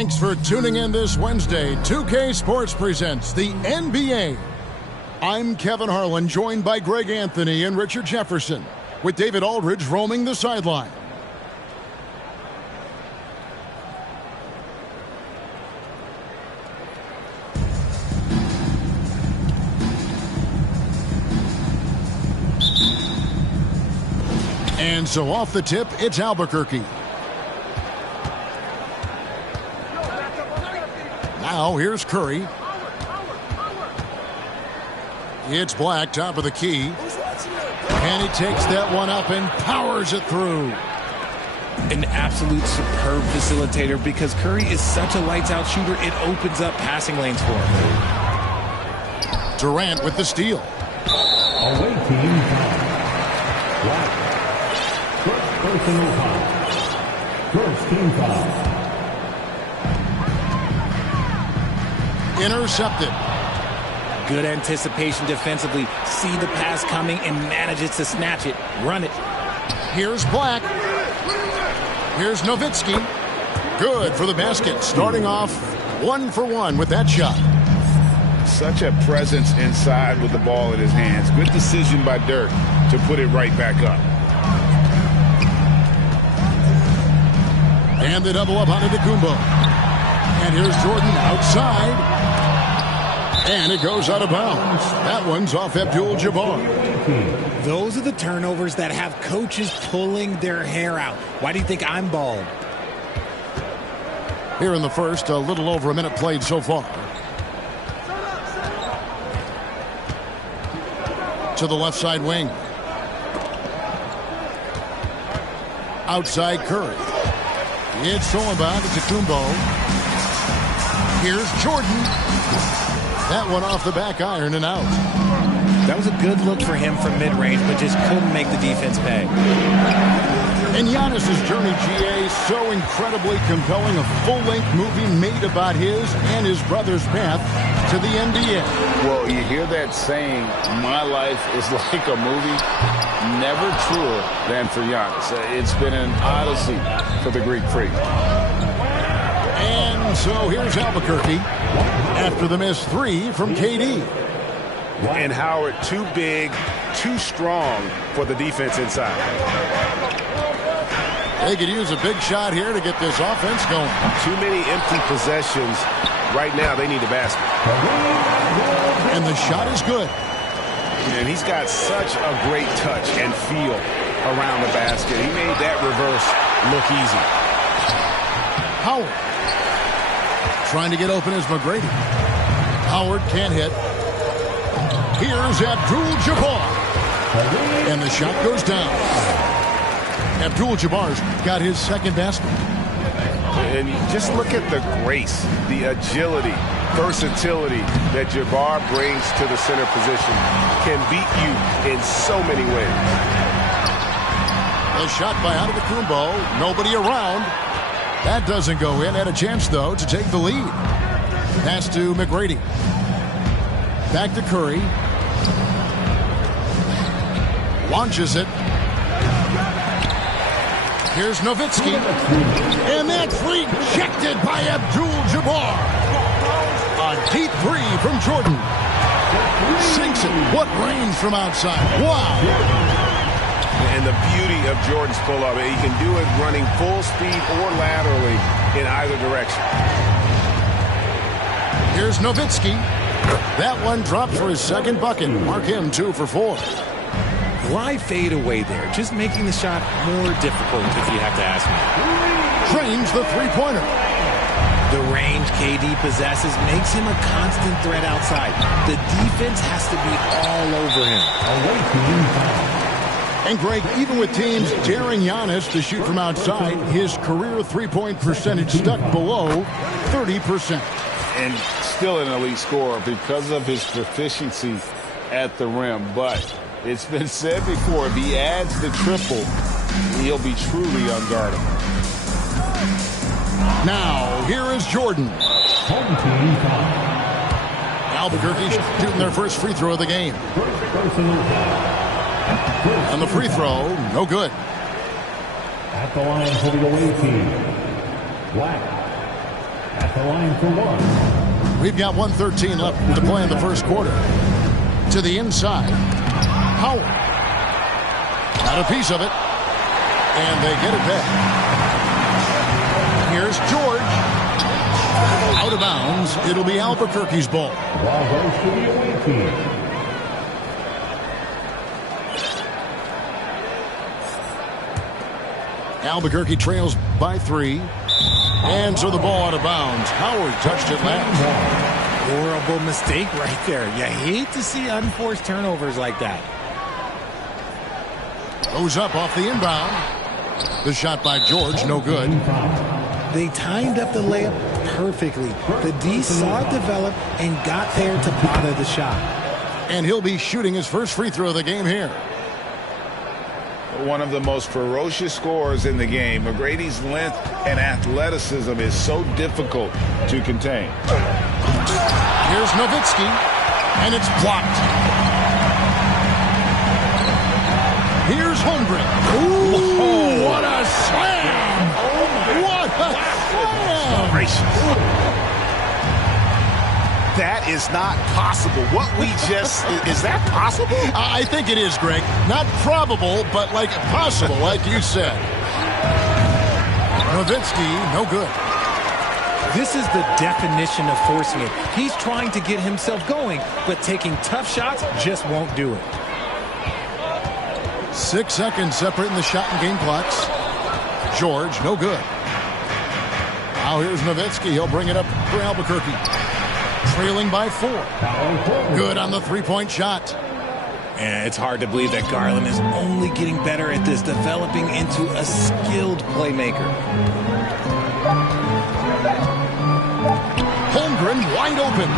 Thanks for tuning in this Wednesday. 2K Sports presents the NBA. I'm Kevin Harlan, joined by Greg Anthony and Richard Jefferson, with David Aldridge roaming the sideline. And so off the tip, it's Albuquerque. Now here's Curry. It's Black, top of the key. And he takes that one up and powers it through. An absolute superb facilitator because Curry is such a lights-out shooter, it opens up passing lanes for him. Durant with the steal. Away team foul. Black. First personal foul. First team foul. Intercepted. Good anticipation defensively. See the pass coming and manages to snatch it. Run it. Here's Black. Here's Nowitzki. Good for the basket. Starting off 1 for 1 with that shot. Such a presence inside with the ball in his hands. Good decision by Dirk to put it right back up. And the double up on Antetokounmpo. And here's Jordan outside. And it goes out of bounds. That one's off Abdul-Jabbar. Those are the turnovers that have coaches pulling their hair out. Why do you think I'm bald? Here in the first, a little over a minute played so far. To the left side wing. Outside Curry. It's stolen by Antetokounmpo. Here's Jordan. That one off the back iron and out. That was a good look for him from mid-range, but just couldn't make the defense pay. And Giannis's journey, GA, so incredibly compelling. A full-length movie made about his and his brother's path to the NBA. Well, you hear that saying, my life is like a movie. Never truer than for Giannis. It's been an odyssey for the Greek freak. And so here's Albuquerque after the missed three from KD. And Howard, too big, too strong for the defense inside. They could use a big shot here to get this offense going. Too many empty possessions. Right now, they need a basket. And the shot is good. And he's got such a great touch and feel around the basket. He made that reverse look easy. Howard. Trying to get open is McGrady. Howard can't hit. Here's Abdul-Jabbar. And the shot goes down. Abdul-Jabbar's got his second basket. And just look at the grace, the agility, versatility that Jabbar brings to the center position. Can beat you in so many ways. A shot by Antetokounmpo. Nobody around. That doesn't go in. Had a chance, though, to take the lead. Pass to McGrady. Back to Curry. Launches it. Here's Nowitzki. And that's rejected by Abdul-Jabbar. A deep three from Jordan. Sinks it. What range from outside. Wow. And the beauty of Jordan's pull-up, he can do it running full speed or laterally in either direction. Here's Nowitzki. That one dropped for his second bucket. Mark him 2 for 4. Why fade away there? Just making the shot more difficult, if you have to ask me. Drains the three-pointer. The range KD possesses makes him a constant threat outside. The defense has to be all over him. And Greg, even with teams daring Giannis to shoot from outside, his career three-point percentage stuck below 30%. And still an elite scorer because of his proficiency at the rim. But it's been said before, if he adds the triple, he'll be truly unguardable. Now, here is Jordan. Albuquerque shooting their first free throw of the game. And the free throw, no good. At the line for the away team. Black. At the line for 1. We've got 1:13 left to play in the first quarter. To the inside. Howard. Got a piece of it. And they get it back. Here's George. Out of bounds. It'll be Albuquerque's ball. Ball goes to the away team. Albuquerque trails by 3. And so the ball out of bounds. Howard touched it last. Horrible mistake right there. You hate to see unforced turnovers like that. Goes up off the inbound. The shot by George, no good. They timed up the layup perfectly. The D saw it develop and got there to bother the shot. And he'll be shooting his first free throw of the game here. One of the most ferocious scorers in the game. McGrady's length and athleticism is so difficult to contain. Here's Nowitzki, and it's blocked. Here's Holmgren. Ooh, what a slam! Oh, what a slam! Gracious. That is not possible. What we just... is that possible? I think it is, Greg. Not probable, but like possible, like you said. Nowitzki, no good. This is the definition of forcing it. He's trying to get himself going, but taking tough shots just won't do it. 6 seconds separating the shot and game clocks. George, no good. Now here's Nowitzki. He'll bring it up for Albuquerque. Trailing by 4. Good on the three-point shot. And it's hard to believe that Garland is only getting better at this, developing into a skilled playmaker. Holmgren wide open.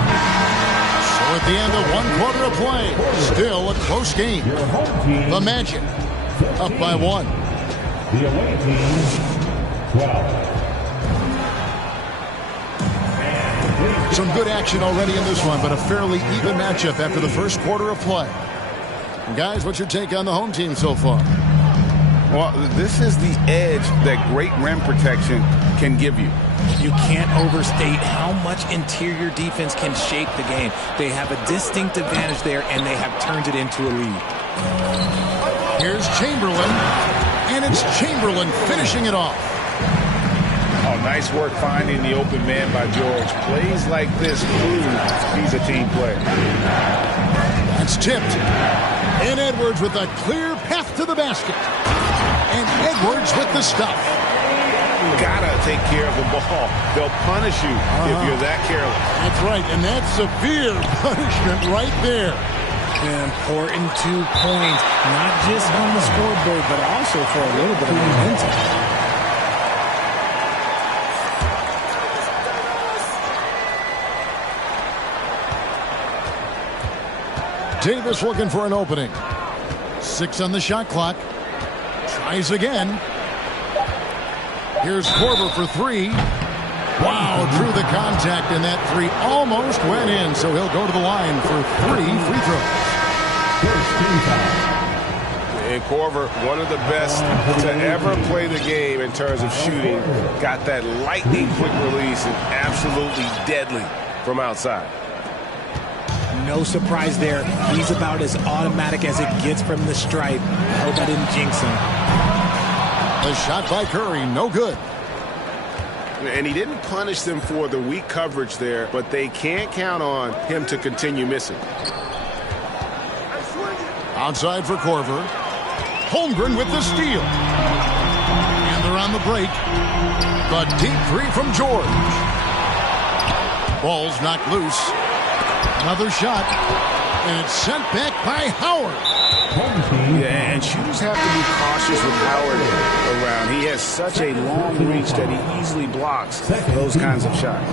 So at the end of 1 quarter of play, still a close game. The Magic up by 1. The away team, 12. Some good action already in this one, but a fairly even matchup after the first quarter of play. And guys, what's your take on the home team so far? Well, this is the edge that great rim protection can give you. You can't overstate how much interior defense can shape the game. They have a distinct advantage there, and they have turned it into a lead. Here's Chamberlain, and it's Chamberlain finishing it off. Oh, nice work finding the open man by George. Plays like this prove he's a team player. That's tipped. And Edwards with a clear path to the basket. And Edwards with the stuff. Gotta take care of the ball. They'll punish you if you're that careless. That's right, and that's severe punishment right there. Important 2 points, not just on the scoreboard, but also for a little bit of momentum. Davis looking for an opening. 6 on the shot clock. Tries again. Here's Korver for 3. Wow, drew the contact, and that 3 almost went in, so he'll go to the line for 3 free throws. And Korver, one of the best to ever play the game in terms of shooting. Got that lightning quick release and absolutely deadly from outside. No surprise there. He's about as automatic as it gets from the stripe. I hope I didn't jinx him. The shot by Curry, no good. And he didn't punish them for the weak coverage there, but they can't count on him to continue missing. Outside for Korver. Holmgren with the steal. And they're on the break. The deep 3 from George. Ball's knocked loose. Another shot, and it's sent back by Howard. Yeah, and shooters have to be cautious with Howard around. He has such a long reach that he easily blocks those kinds of shots.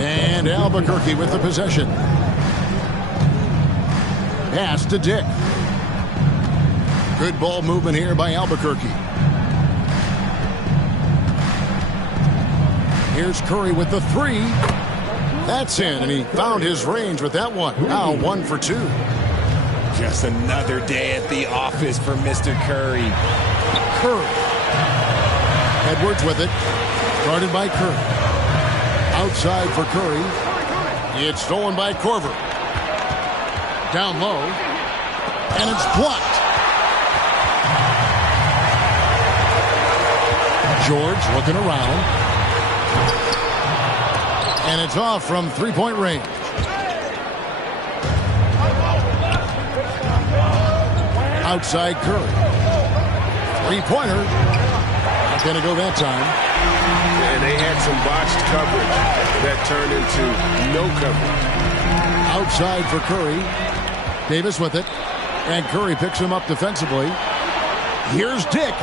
And Albuquerque with the possession. Pass to Dick. Good ball movement here by Albuquerque. Here's Curry with the 3. That's in, and he found his range with that one. Now 1 for 2. Just another day at the office for Mr. Curry. Curry. Edwards with it. Guarded by Curry. Outside for Curry. It's stolen by Korver. Down low. And it's blocked. George looking around. And it's off from three-point range. Outside Curry. Three-pointer. Not going to go that time. And they had some botched coverage that turned into no coverage. Outside for Curry. Davis with it. And Curry picks him up defensively. Here's Dick.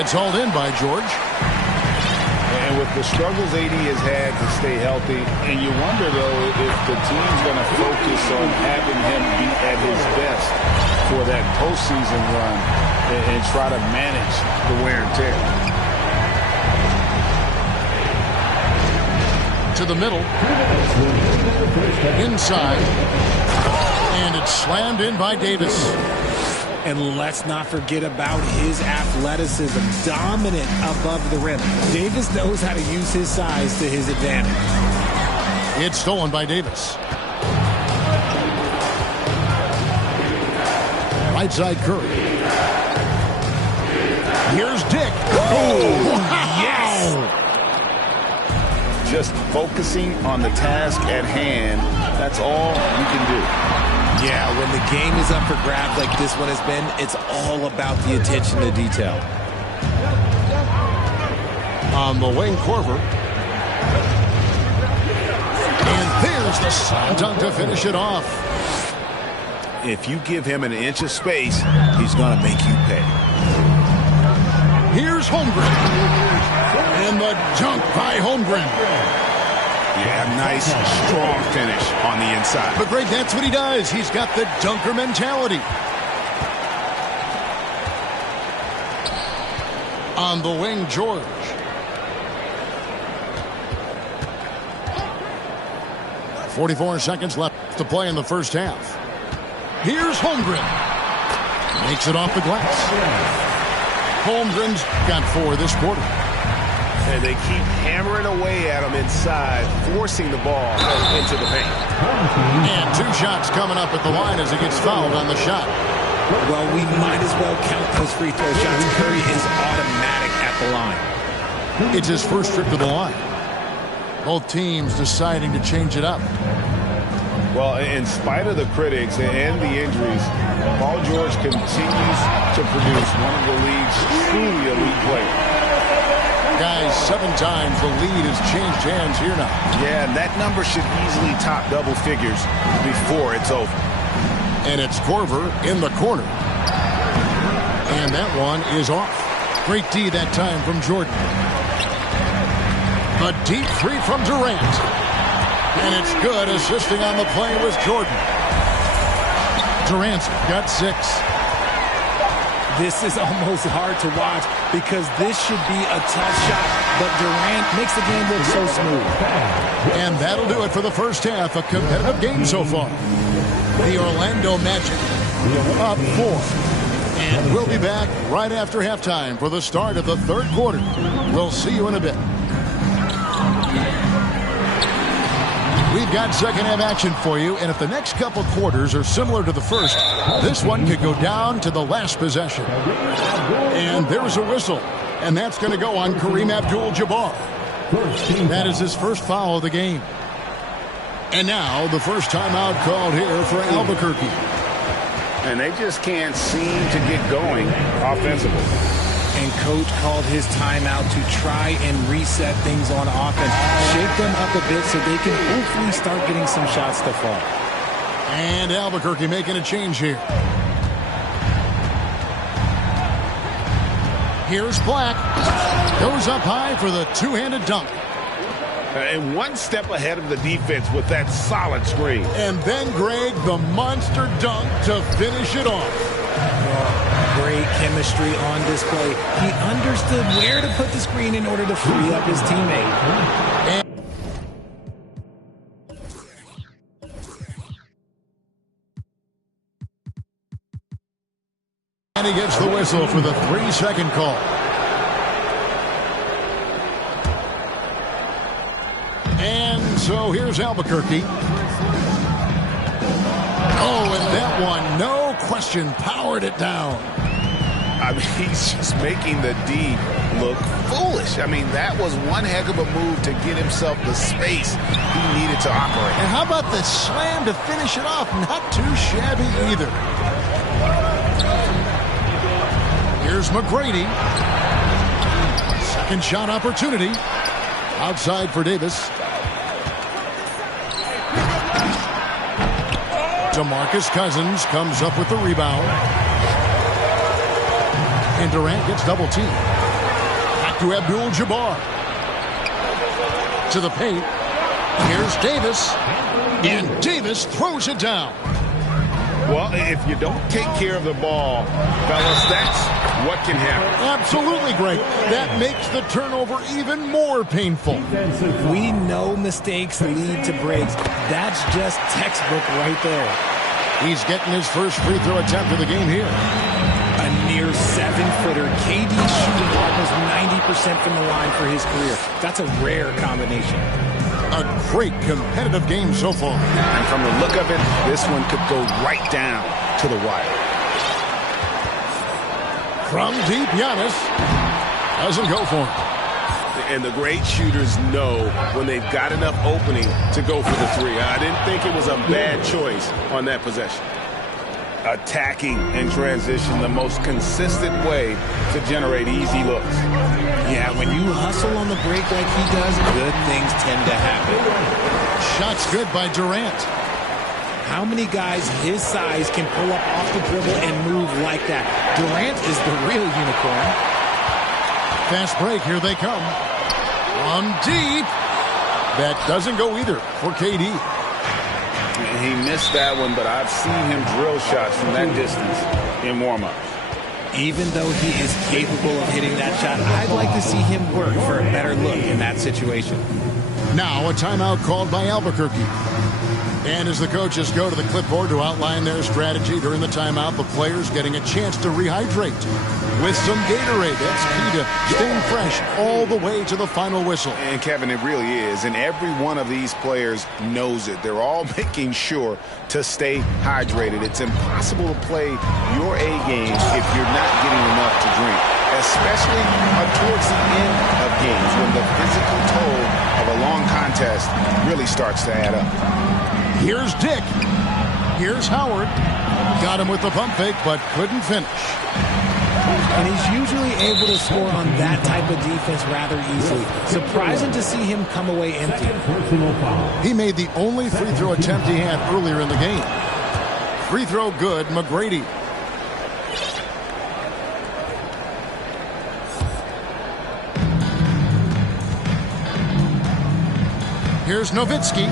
It's hauled in by George. And with the struggles AD has had to stay healthy, and you wonder, though, if the team's going to focus on having him be at his best for that postseason run and try to manage the wear and tear. To the middle. Inside. And it's slammed in by Davis. And let's not forget about his athleticism, dominant above the rim. Davis knows how to use his size to his advantage. It's stolen by Davis. Right side Curry. Here's Dick. Oh, yes! Just focusing on the task at hand, that's all you can do. Yeah, when the game is up for grabs like this one has been, it's all about the attention to detail. On the wing, Korver. And there's the slam dunk to finish it off. If you give him an inch of space, he's going to make you pay. Here's Holmgren. And the dunk by Holmgren. Yeah, nice, strong finish on the inside. But Greg, that's what he does. He's got the dunker mentality. On the wing, George. .44 seconds left to play in the first half. Here's Holmgren. Makes it off the glass. Holmgren's got 4 this quarter. And they keep hammering away at him inside, forcing the ball into the paint. And 2 shots coming up at the line as he gets fouled on the shot. Well, we might as well count those free throw shots. Curry is automatic at the line. It's his first trip to the line. Both teams deciding to change it up. Well, in spite of the critics and the injuries, Paul George continues to produce one of the league's truly elite players. Guys, 7 times the lead has changed hands here now. Yeah, and that number should easily top double figures before it's over. And it's Korver in the corner. And that one is off. Great D that time from Jordan. A deep 3 from Durant. And it's good. Assisting on the play was Jordan. Durant's got 6. This is almost hard to watch because this should be a tough shot, but Durant makes the game look so smooth. And that'll do it for the first half. A competitive game so far. The Orlando Magic up 4. And we'll be back right after halftime for the start of the third quarter. We'll see you in a bit. We've got second half action for you, and if the next couple quarters are similar to the first, this one could go down to the last possession. And there's a whistle, and that's going to go on Kareem Abdul-Jabbar. That is his first foul of the game. And now the first timeout called here for Albuquerque. And they just can't seem to get going offensively. And Coach called his timeout to try and reset things on offense. Shake them up a bit so they can hopefully start getting some shots to fall. And Albuquerque making a change here. Here's Black. Goes up high for the two-handed dunk. And one step ahead of the defense with that solid screen. And then, Greg, the monster dunk to finish it off. Great chemistry on display. He understood where to put the screen in order to free up his teammate. And he gets the whistle for the 3-second call. And so here's Albuquerque. Oh, and that one, no question, powered it down. I mean, he's just making the D look foolish. I mean, that was one heck of a move to get himself the space he needed to operate. And how about the slam to finish it off? Not too shabby either. Here's McGrady. Second shot opportunity. Outside for Davis. DeMarcus Cousins comes up with the rebound. And Durant gets double teamed. Back to Abdul-Jabbar. To the paint. Here's Davis. And Davis throws it down. Well, if you don't take care of the ball, fellas, that's what can happen. Absolutely, Greg. That makes the turnover even more painful. We know mistakes lead to breaks. That's just textbook right there. He's getting his first free throw attempt of the game here. A near 7-footer. KD shooting almost 90% from the line for his career. That's a rare combination. A great competitive game so far. And from the look of it, this one could go right down to the wire. From deep, Giannis doesn't go for it. And the great shooters know when they've got enough opening to go for the three. I didn't think it was a bad choice on that possession. Attacking in transition, the most consistent way to generate easy looks. Yeah, when you hustle on the break like he does, good things tend to happen. Shots good by Durant. How many guys his size can pull up off the dribble and move like that? Durant is the real unicorn. Fast break, here they come. From deep. That doesn't go either for KD. He missed that one, but I've seen him drill shots from that distance in warm-up. Even though he is capable of hitting that shot, I'd like to see him work for a better look in that situation. Now a timeout called by Albuquerque. And as the coaches go to the clipboard to outline their strategy during the timeout, the players getting a chance to rehydrate with some Gatorade. That's key to staying fresh all the way to the final whistle. And Kevin, it really is. And every one of these players knows it. They're all making sure to stay hydrated. It's impossible to play your A game if you're not getting enough to drink, especially towards the end of games when the physical toll of a long contest really starts to add up. Here's Dick. Here's Howard. Got him with the pump fake, but couldn't finish. And he's usually able to score on that type of defense rather easily. Surprising to see him come away empty. He made the only free throw attempt he had earlier in the game. Free throw good, McGrady. Here's Nowitzki.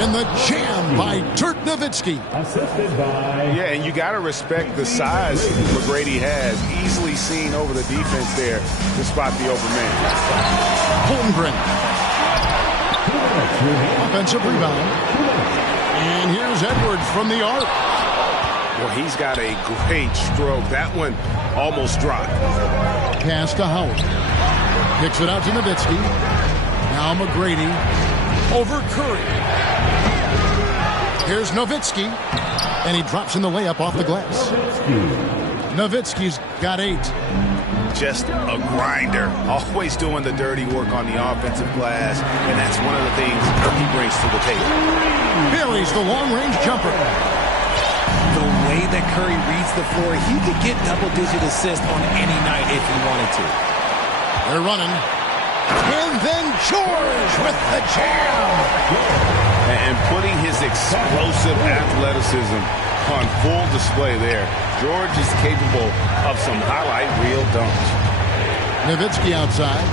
And the jam by Dirk Nowitzki. Assisted by... Yeah, and you got to respect the size McGrady has. Easily seen over the defense there to spot the open man. Holmgren. Offensive rebound. And here's Edwards from the arc. Well, he's got a great stroke. That one almost dropped. Pass to Howard. Picks it out to Nowitzki. Now McGrady. Over Curry. Here's Nowitzki. And he drops in the layup off the glass. Nowitzki's got 8. Just a grinder. Always doing the dirty work on the offensive glass. And that's one of the things he brings to the table. Buries the long-range jumper. The way that Curry reads the floor, he could get double-digit assists on any night if he wanted to. They're running. And then George with the jam. And putting his explosive athleticism on full display there. George is capable of some highlight reel dunks. Nowitzki outside.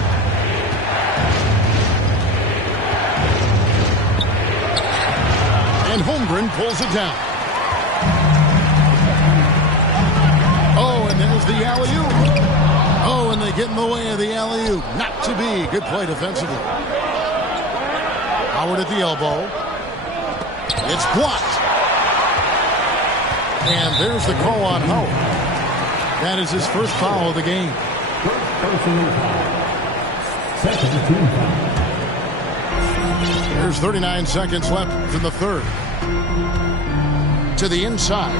And Holmgren pulls it down. Oh, and there's the alley-oop. Oh, and they get in the way of the alley-oop. Not to be. Good play defensively. Howard at the elbow. It's blocked. And there's the call on Howard. That is his first foul of the game. There's 39 seconds left in the third. To the inside.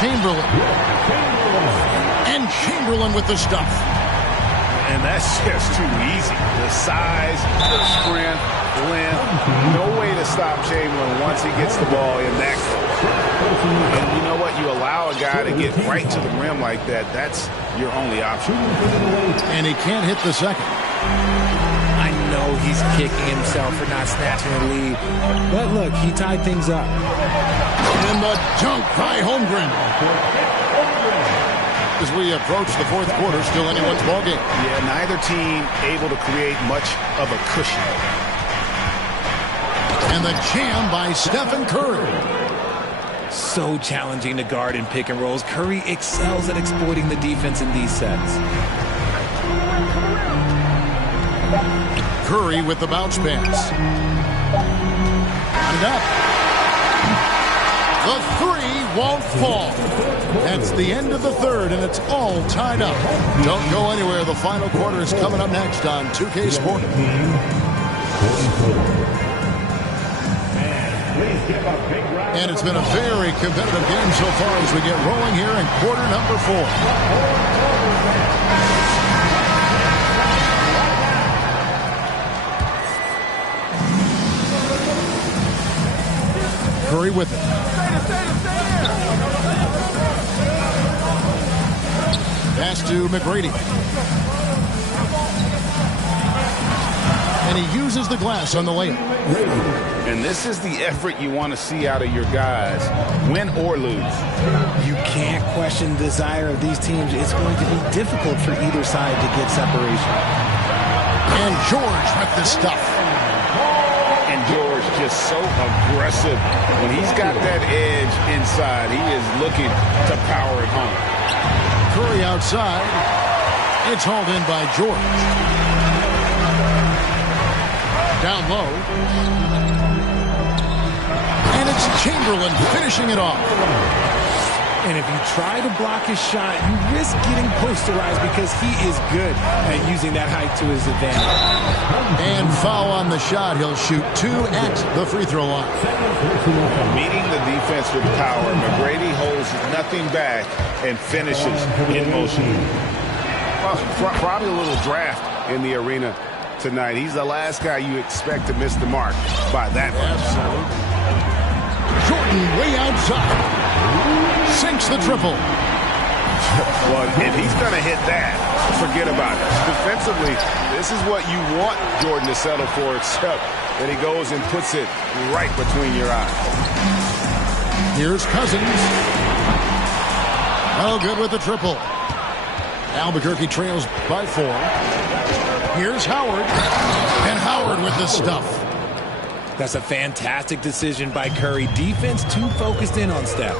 Chamberlain. And Chamberlain with the stuff. And that's just too easy. The size, the strength, length, no way to stop Chamberlain once he gets the ball in that close. And you know what? You allow a guy to get right to the rim like that, that's your only option. And he can't hit the second. I know he's kicking himself for not snatching the lead. But look, he tied things up. And the dunk by Holmgren. As we approach the fourth quarter, still anyone's ballgame. Yeah, neither team able to create much of a cushion. And the jam by Stephen Curry. So challenging to guard in pick and rolls. Curry excels at exploiting the defense in these sets. Curry with the bounce pass. And up. The three won't fall. That's the end of the third, and it's all tied up. Don't go anywhere. The final quarter is coming up next on 2K Sports. And it's been a very competitive game so far as we get rolling here in quarter number 4. Curry with it. Pass to McGrady. And he uses the glass on the layup. And this is the effort you want to see out of your guys, win or lose. You can't question the desire of these teams. It's going to be difficult for either side to get separation. And George with the stuff. And George just so aggressive. When he's got that edge inside, he is looking to power it home. Curry outside. It's hauled in by George. Down low. And it's Chamberlain finishing it off. And if you try to block his shot, you risk getting posterized because he is good at using that height to his advantage. And foul on the shot. He'll shoot 2 at the free throw line. Meeting the defense with power, McGrady holds nothing back and finishes in motion. Probably a little draft in the arena tonight. He's the last guy you expect to miss the mark by that much. Jordan way outside. Sinks the triple. Well, if he's going to hit that, forget about it. Defensively, this is what you want Jordan to settle for, except that he goes and puts it right between your eyes. Here's Cousins. Oh, good with the triple. Albuquerque trails by 4. Here's Howard. And Howard with the stuff. That's a fantastic decision by Curry. Defense too focused in on Steph.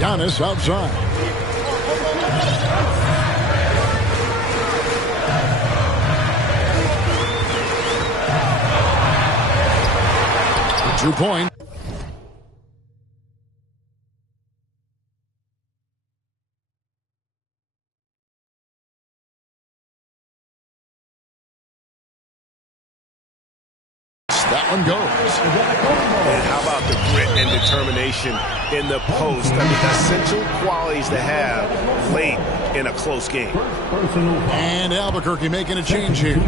Giannis outside. The 2-point. That one goes. And how about the grit and determination in the post? I mean, essential qualities to have late in a close game. And Albuquerque making a change here.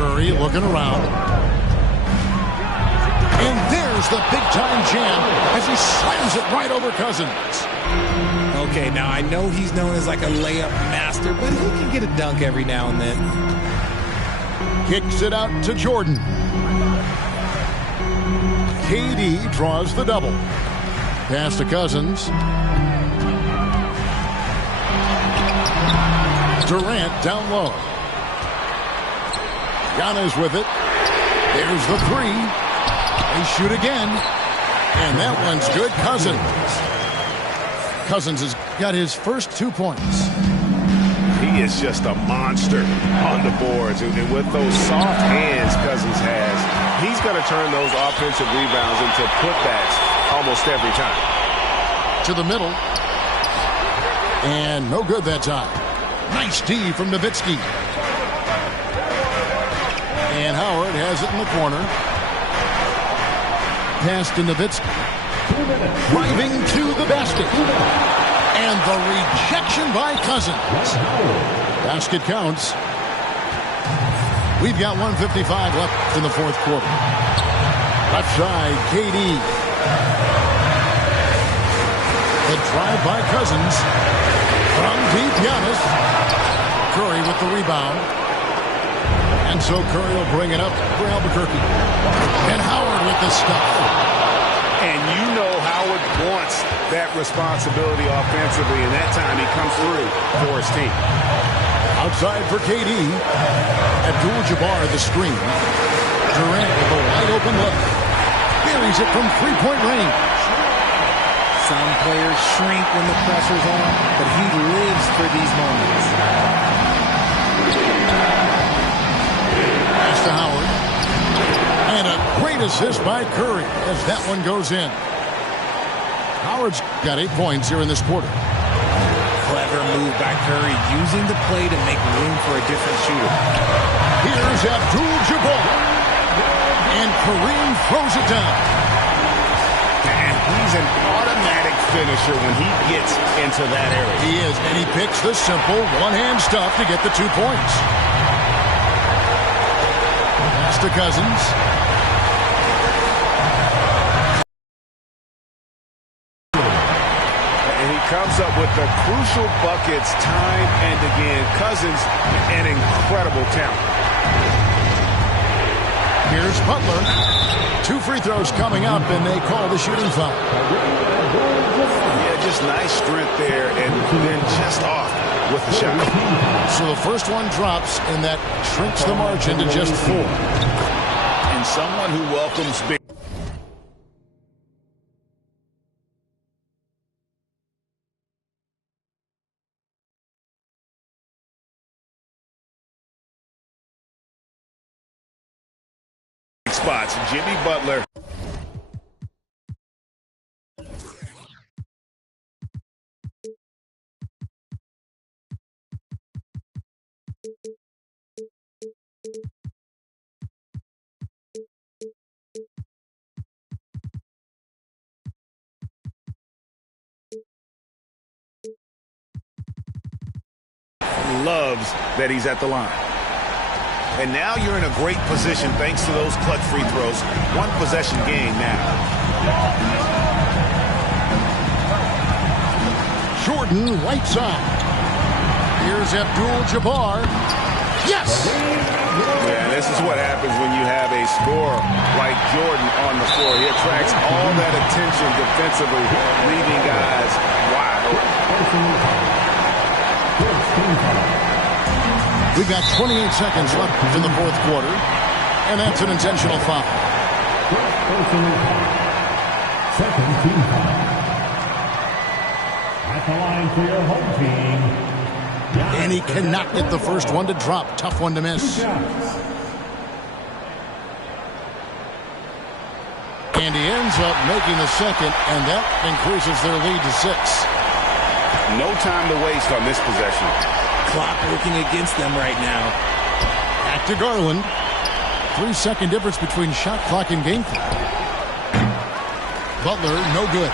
Curry looking around. And there's the big-time jam as he slams it right over Cousins. Okay, now I know he's known as like a layup master, but he can get a dunk every now and then. Kicks it out to Jordan. KD draws the double. Pass to Cousins. Durant down low. Giannis with it. There's the 3. They shoot again. And that one's good. Cousins has got his first 2 points. He is just a monster on the boards. And with those soft hands Cousins has, he's going to turn those offensive rebounds into putbacks almost every time. To the middle. And no good that time. Nice D from Nowitzki. And Howard has it in the corner. Pass to Nowitzki. Driving to the basket. And And the rejection by Cousins. Basket counts. We've got 1:55 left in the fourth quarter. Left side, KD. The drive by Cousins. From deep, Giannis. Curry with the rebound. And so Curry will bring it up for Albuquerque. And Howard with the stuff. And you know Howard wants that responsibility offensively, and that time he comes through for his team. Outside for KD. Abdul-Jabbar the screen. Durant with a wide open look. Buries it from three-point range. Some players shrink when the pressure's on, but he lives for these moments. Pass to Howard. And a great assist by Curry as that one goes in. Howard's got 8 points here in this quarter. Clever move by Curry, using the play to make room for a different shooter. Here's Abdul-Jabbar. And Kareem throws it down. And he's an automatic finisher when he gets into that area. He is, and he picks the simple one-hand stuff to get the 2 points. Pass to Cousins. And he comes up with the crucial buckets time and again. Cousins, an incredible talent. Here's Butler. 2 free throws coming up, and they call the shooting foul. Yeah, just nice strength there, and then just off with the shot. So the first one drops, and that shrinks the margin to just 4. And someone who welcomes big. Spots. Jimmy Butler. Loves that he's at the line. And now you're in a great position thanks to those clutch free throws. 1 possession game now. Jordan right side. Here's Abdul-Jabbar. Yes! Yeah, this is what happens when you have a scorer like Jordan on the floor. He attracts all that attention defensively, leaving guys wide open. We've got 28 seconds left in the fourth quarter, and that's an intentional foul. Second team foul. At the line for your home team. And he cannot get the first one to drop. Tough one to miss. And he ends up making the second, and that increases their lead to 6. No time to waste on this possession. Clock working against them right now. Back to Garland. 3-second difference between shot clock and game clock. Butler, no good.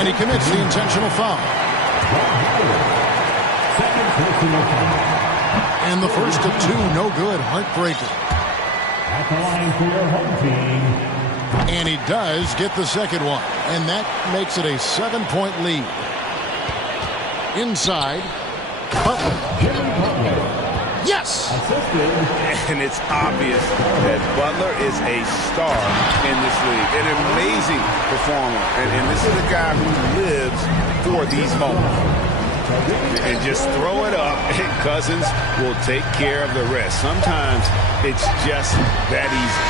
And he commits the intentional foul. And the first of 2, no good. Heartbreaker. At the line for your home team. And he does get the second one. And that makes it a 7-point lead. Inside. Butler. Yes! And it's obvious that Butler is a star in this league. An amazing performer. And this is a guy who lives for these moments. And just throw it up, and Cousins will take care of the rest. Sometimes it's just that easy.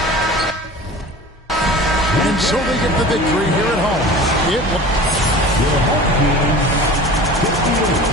And so they get the victory here at home. Your home team, 58.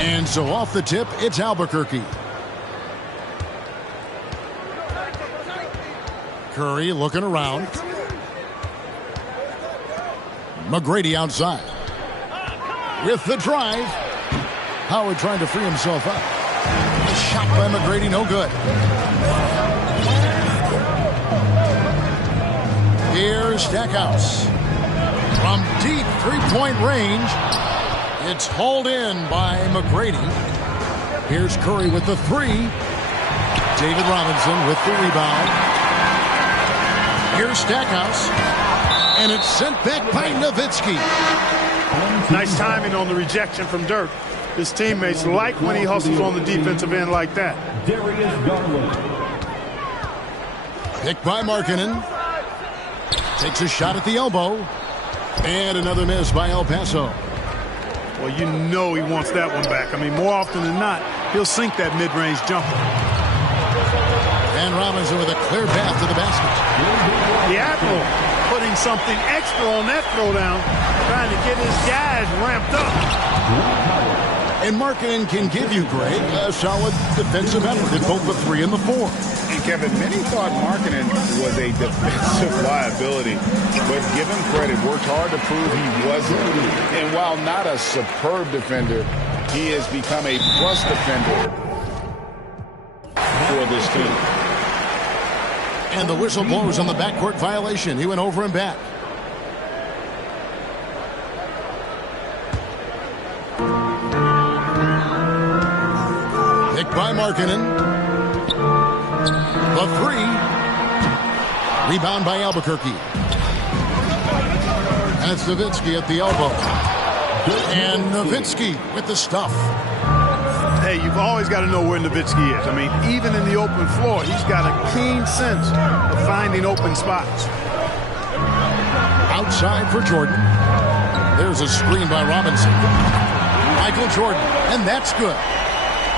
And so off the tip, it's Albuquerque. Curry looking around. McGrady outside. With the drive. Howard trying to free himself up. A shot by McGrady, no good. Here's Stackhouse. From deep three-point range. It's hauled in by McGrady. Here's Curry with the three. David Robinson with the rebound. Here's Stackhouse. And it's sent back by Nowitzki. Nice timing on the rejection from Dirk. His teammates like when he hustles on the defensive end like that. Darius Garland. Picked by Markkanen. Takes a shot at the elbow. And another miss by El Paso. Well, you know he wants that one back. I mean, more often than not, he'll sink that mid-range jumper. And Robinson with a clear path to the basket. The Admiral putting something extra on that throwdown, trying to get his guys ramped up. And Markkanen can give you, Greg, a solid defensive effort at both the 3 and the 4. And Kevin, many thought Markkanen was a defensive liability, but give him credit, worked hard to prove he wasn't. And while not a superb defender, he has become a plus defender for this team. And the whistle blows on the backcourt violation. He went over and back. Picked by Markkanen. The three. Rebound by Albuquerque. That's Nowitzki at the elbow. And Nowitzki with the stuff. Hey, you've always got to know where Nowitzki is. I mean, even in the open floor, he's got a keen sense of finding open spots. Outside for Jordan. There's a screen by Robinson. Michael Jordan, and that's good.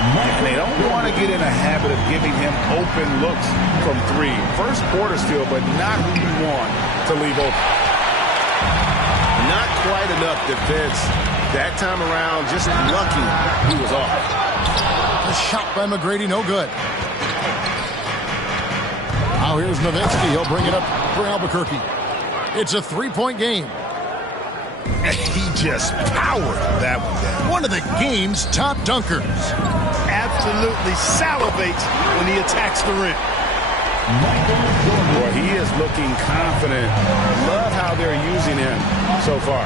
And they don't want to get in a habit of giving him open looks from 3. First quarter still, but not who you want to leave open. Not quite enough defense that time around. Just lucky he was off. A shot by McGrady, no good. Now here's Nowitzki. He'll bring it up for Albuquerque. It's a 3-point game. He just powered that one down. One of the game's top dunkers. Absolutely salivates when he attacks the rim. Boy, he is looking confident. Love how they're using him so far.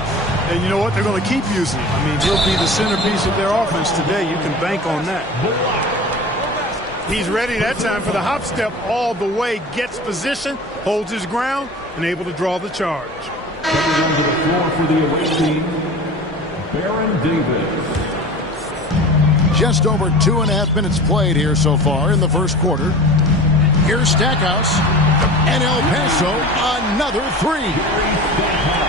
And you know what? They're going to keep using him. I mean, he'll be the centerpiece of their offense today. You can bank on that. He's ready that time for the hop step all the way. Gets position, holds his ground, and able to draw the charge. Coming onto the floor for the away team, Baron Davis. Just over 2.5 minutes played here so far in the first quarter. Here's Stackhouse. And El Paso, another 3.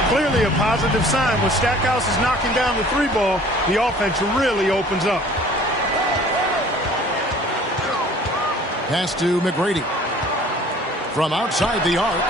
Clearly a positive sign. When Stackhouse is knocking down the 3 ball, the offense really opens up. Pass to McGrady. From outside the arc.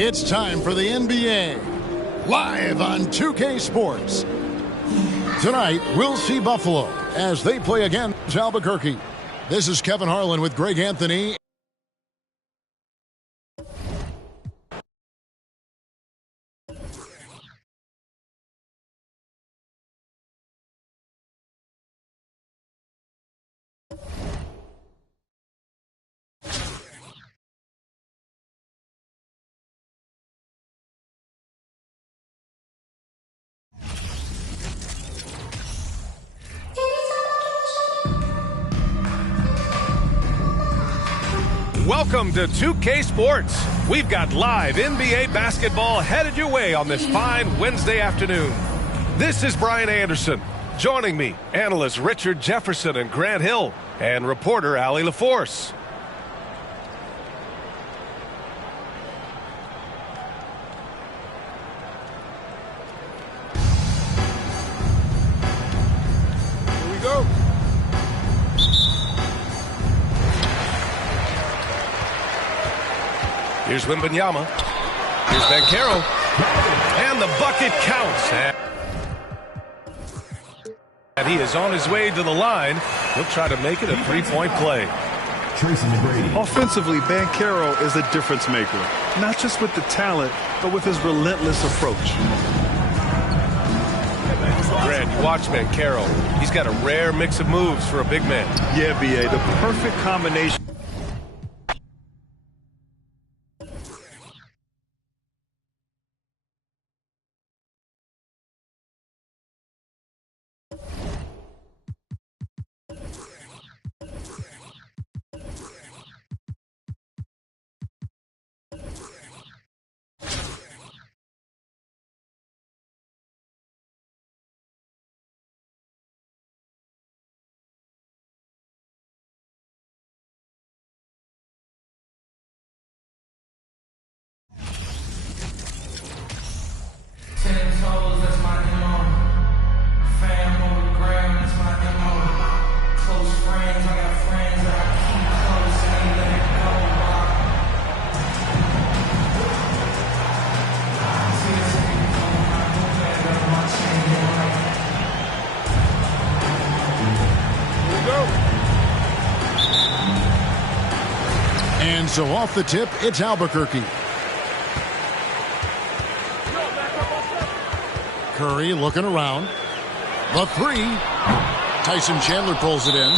It's time for the NBA, live on 2K Sports. Tonight, we'll see Buffalo as they play against Albuquerque. This is Kevin Harlan with Greg Anthony. Welcome to 2K Sports. We've got live NBA basketball headed your way on this fine Wednesday afternoon. This is Brian Anderson. Joining me, analysts Richard Jefferson and Grant Hill, and reporter Allie LaForce. Here we go. Here's Wembanyama. Here's Banchero. And the bucket counts. And he is on his way to the line. He'll try to make it a three-point play. Tracy McGrady. Offensively, Banchero is a difference maker. Not just with the talent, but with his relentless approach. Grant, you watch Banchero. He's got a rare mix of moves for a big man. Yeah, B.A., the perfect combination. And so off the tip, it's Albuquerque. Curry looking around. The three. Tyson Chandler pulls it in.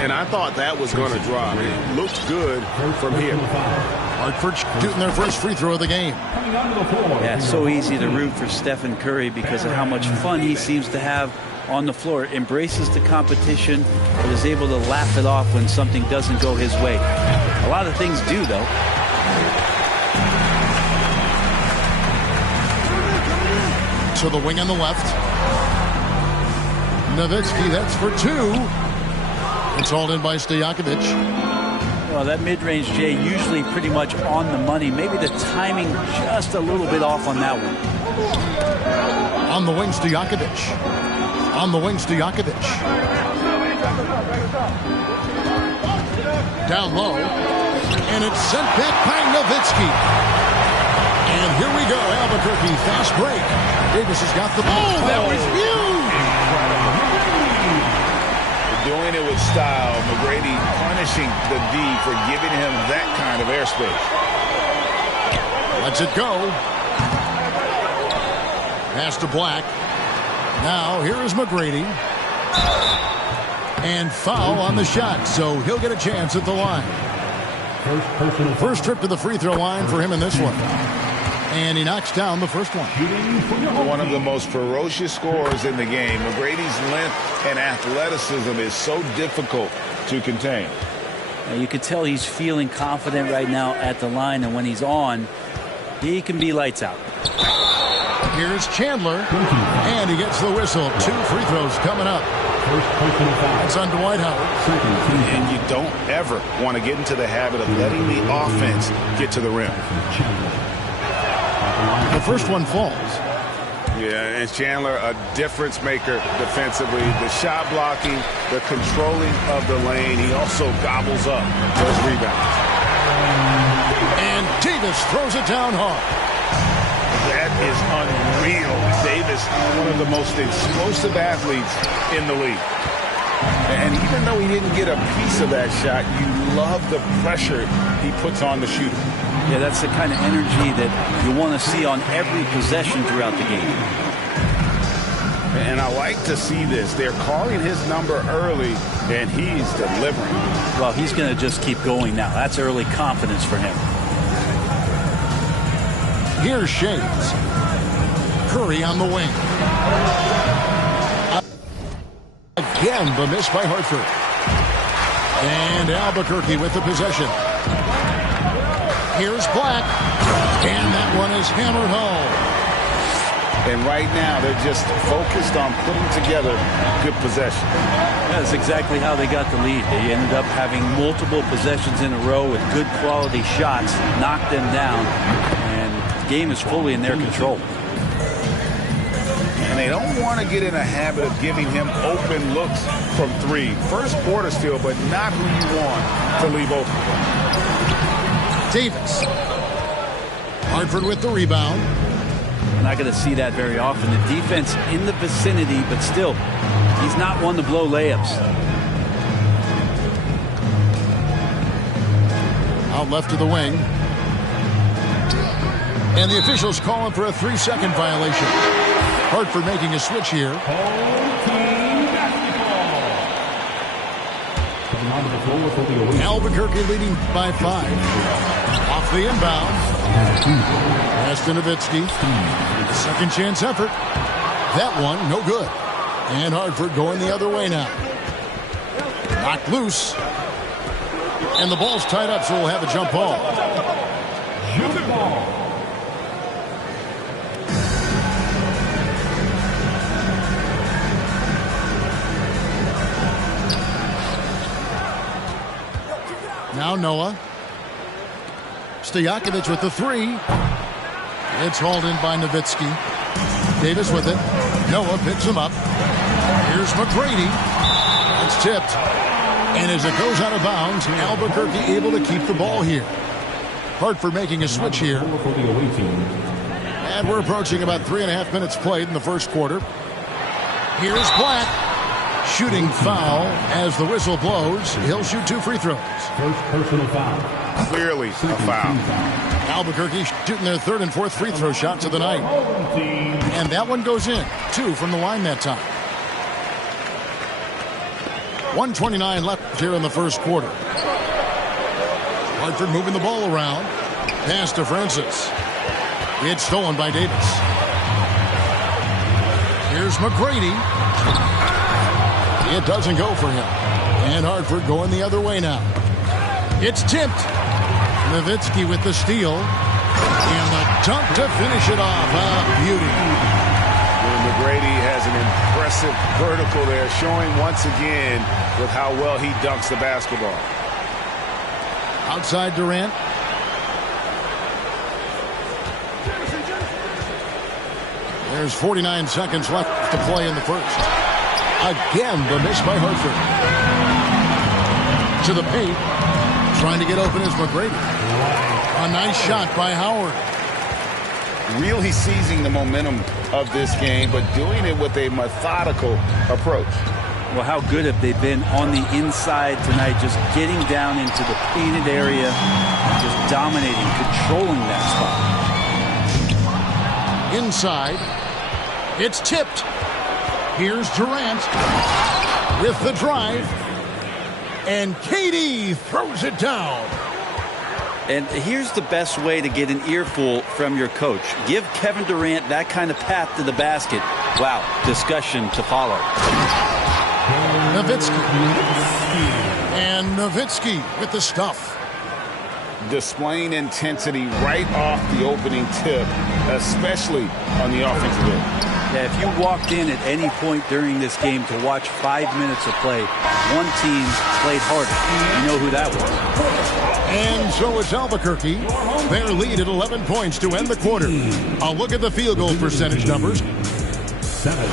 And I thought that was going to drop. It looked good from here. Hartford shooting their first free throw of the game. Yeah, it's so easy to root for Stephen Curry because of how much fun he seems to have on the floor. Embraces the competition, but is able to laugh it off when something doesn't go his way. A lot of things do, though. To the wing on the left. Nowitzki, that's for two. It's hauled in by Stojakovic. Well, that mid-range, Jay, usually pretty much on the money. Maybe the timing just a little bit off on that one. On the wing, Stojakovic. On the wing, Stojakovic. Down low. And it's sent back by Nowitzki. And here we go, Albuquerque, fast break. Davis has got the ball. Oh, that was huge! Doing it with style. McGrady punishing the D for giving him that kind of airspace. Lets it go. Pass to Black. Now, here is McGrady. And foul on the shot, so he'll get a chance at the line. First trip to the free throw line for him in this one. And he knocks down the first one. One of the most ferocious scorers in the game. McGrady's length and athleticism is so difficult to contain. You could tell he's feeling confident right now at the line, and when he's on, he can be lights out. Here's Chandler, and he gets the whistle. 2 free throws coming up. It's on Dwight Howard. And you don't ever want to get into the habit of letting the offense get to the rim. The first one falls. Yeah, and Chandler, a difference maker defensively. The shot blocking, the controlling of the lane. He also gobbles up those rebounds. And Davis throws it down hard. That is unreal. Davis, one of the most explosive athletes in the league. And even though he didn't get a piece of that shot, you love the pressure he puts on the shooter. Yeah, that's the kind of energy that you want to see on every possession throughout the game. And I like to see this. They're calling his number early, and he's delivering. Well, he's going to just keep going now. That's early confidence for him. Here's Shades. Curry on the wing. Again, the miss by Hartford. And Albuquerque with the possession. Here's Black. And that one is hammered home. And right now, they're just focused on putting together good possession. That's exactly how they got the lead. They ended up having multiple possessions in a row with good quality shots, knocked them down, and the game is fully in their control. And they don't want to get in a habit of giving him open looks from three. First quarter still, but not who you want to leave open. Davis. Hartford with the rebound. We're not going to see that very often. The defense in the vicinity, but still, he's not one to blow layups. Out left to the wing. And the officials calling for a 3-second violation. Hartford making a switch here. Albuquerque leading by 5. Off the inbound. Pass to Nowitzki. Second chance effort. That one, no good. And Hartford going the other way now. Knocked loose. And the ball's tied up, so we'll have a jump ball. Jump ball. Now Noah. Stojakovic with the 3. It's hauled in by Nowitzki. Davis with it. Noah picks him up. Here's McGrady. It's tipped. And as it goes out of bounds, Albuquerque able to keep the ball here. Hartford making a switch here. And we're approaching about 3.5 minutes played in the first quarter. Here's Black. shooting foul as the whistle blows. He'll shoot 2 free throws. First personal foul. Clearly a foul. Albuquerque shooting their 3rd and 4th free throw shots of the night. And that one goes in. 2 from the line that time. 1:29 left here in the first quarter. Hartford moving the ball around. Pass to Francis. It's stolen by Davis. Here's McGrady. It doesn't go for him. And Hartford going the other way now. It's tipped. Nowitzki with the steal. And the dunk to finish it off. Beauty. McGrady has an impressive vertical there, showing once again with how well he dunks the basketball. Outside Durant. There's 49 seconds left to play in the first. Again, the miss by Hartford. To the paint. Trying to get open is McGrady. A nice shot by Howard. Really seizing the momentum of this game, but doing it with a methodical approach. Well, how good have they been on the inside tonight, just getting down into the painted area, just dominating, controlling that spot. Inside. It's tipped. Here's Durant with the drive. And KD throws it down. And here's the best way to get an earful from your coach. Give Kevin Durant that kind of path to the basket. Wow, discussion to follow. Nowitzki. And Nowitzki with the stuff. Displaying intensity right off the opening tip, especially on the offensive end. Yeah, if you walked in at any point during this game to watch 5 minutes of play, one team played harder. You know who that was. And so it's Albuquerque. Their lead at 11 points to end the quarter. I'll look at the field goal percentage numbers. 7.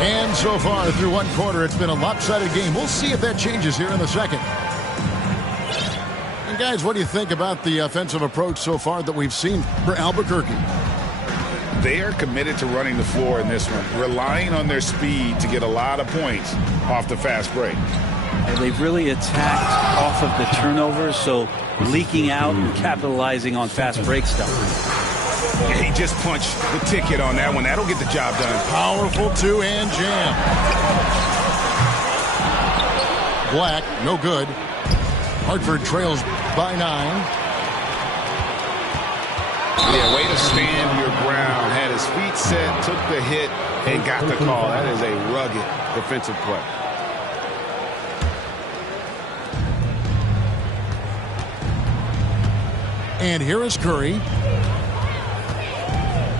And so far through one quarter, it's been a lopsided game. We'll see if that changes here in the second. And guys, what do you think about the offensive approach so far that we've seen for Albuquerque? They are committed to running the floor in this one, relying on their speed to get a lot of points off the fast break. And they've really attacked off of the turnovers, so leaking out and capitalizing on fast break stuff. Yeah, he just punched the ticket on that one. That'll get the job done. Powerful two-hand jam. Black, no good. Hartford trails by 9. Yeah, way to stand your ground. Had his feet set, took the hit, and got the call. That is a rugged defensive play. And here is Curry.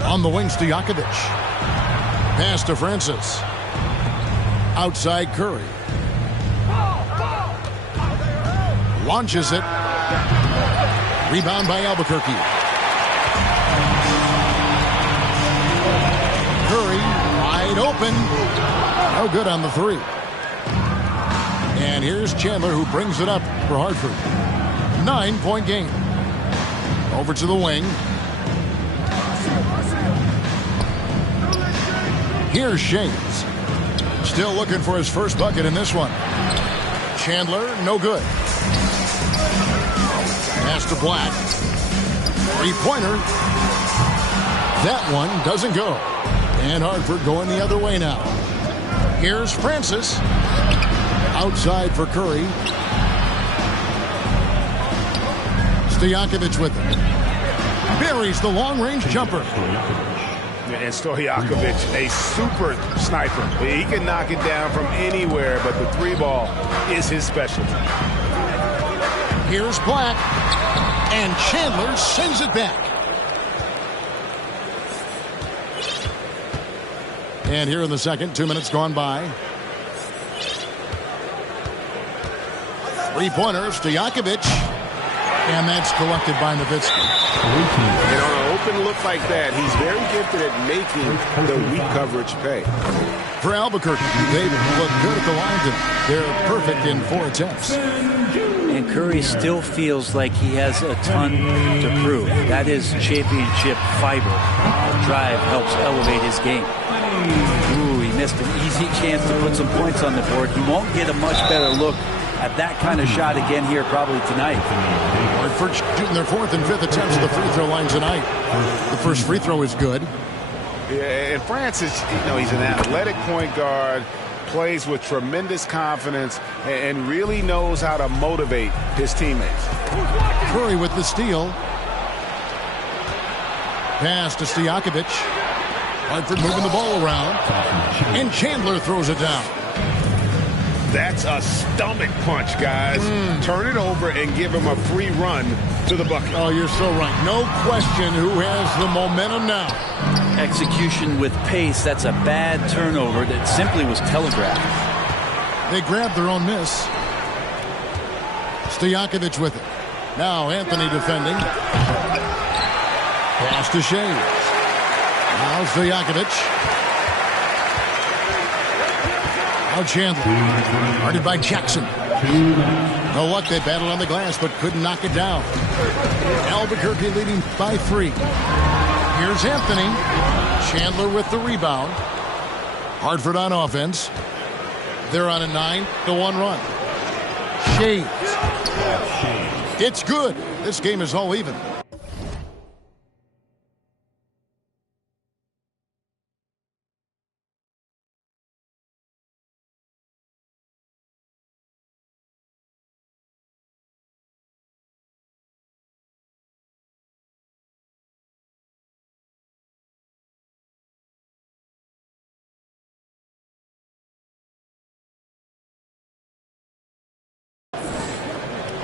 On the wing, Stojakovic. Pass to Francis. Outside Curry. Launches it. Rebound by Albuquerque. Curry wide open. No good on the 3. And here's Chandler, who brings it up for Hartford. 9-point game. Over to the wing. Here's Shanes. Still looking for his first bucket in this one. Chandler, no good. Pass to Black. 3-pointer. That one doesn't go. And Hartford going the other way now. Here's Francis. Outside for Curry. Stojakovic with it. Buries the long-range jumper. And Stojakovic, a super sniper. He can knock it down from anywhere, but the 3-ball is his specialty. Here's Black. And Chandler sends it back. And here in the second, 2 minutes gone by. 3-pointer, Stojakovic. And that's collected by Nowitzki. And on an open look like that, he's very gifted at making the weak coverage pay. For Albuquerque, they look good at the line tonight. They're perfect in 4 attempts. And Curry still feels like he has a ton to prove. That is championship fiber. drive helps elevate his game. Ooh, he missed an easy chance to put some points on the board. He won't get a much better look at that kind of shot again here probably tonight. Hartford shooting their 4th and 5th attempts at the free throw line tonight. The first free throw is good. Yeah, and Francis, he's an athletic point guard, plays with tremendous confidence, and really knows how to motivate his teammates. Curry with the steal. Pass to Stojakovic. Hartford moving the ball around. And Chandler throws it down. That's a stomach punch, guys. Turn it over and give him a free run to the bucket. Oh, you're so right. No question who has the momentum now. Execution with pace. That's a bad turnover that simply was telegraphed. They grabbed their own miss. Stojakovic with it. Now Anthony defending. Pass to Shea. Now Stojakovic. Now Chandler. Guarded by Jackson. No luck. They battled on the glass but couldn't knock it down. Albuquerque leading by 3. Here's Anthony. Chandler with the rebound. Hartford on offense. They're on a 9-1 run. Shea. It's good. This game is all even.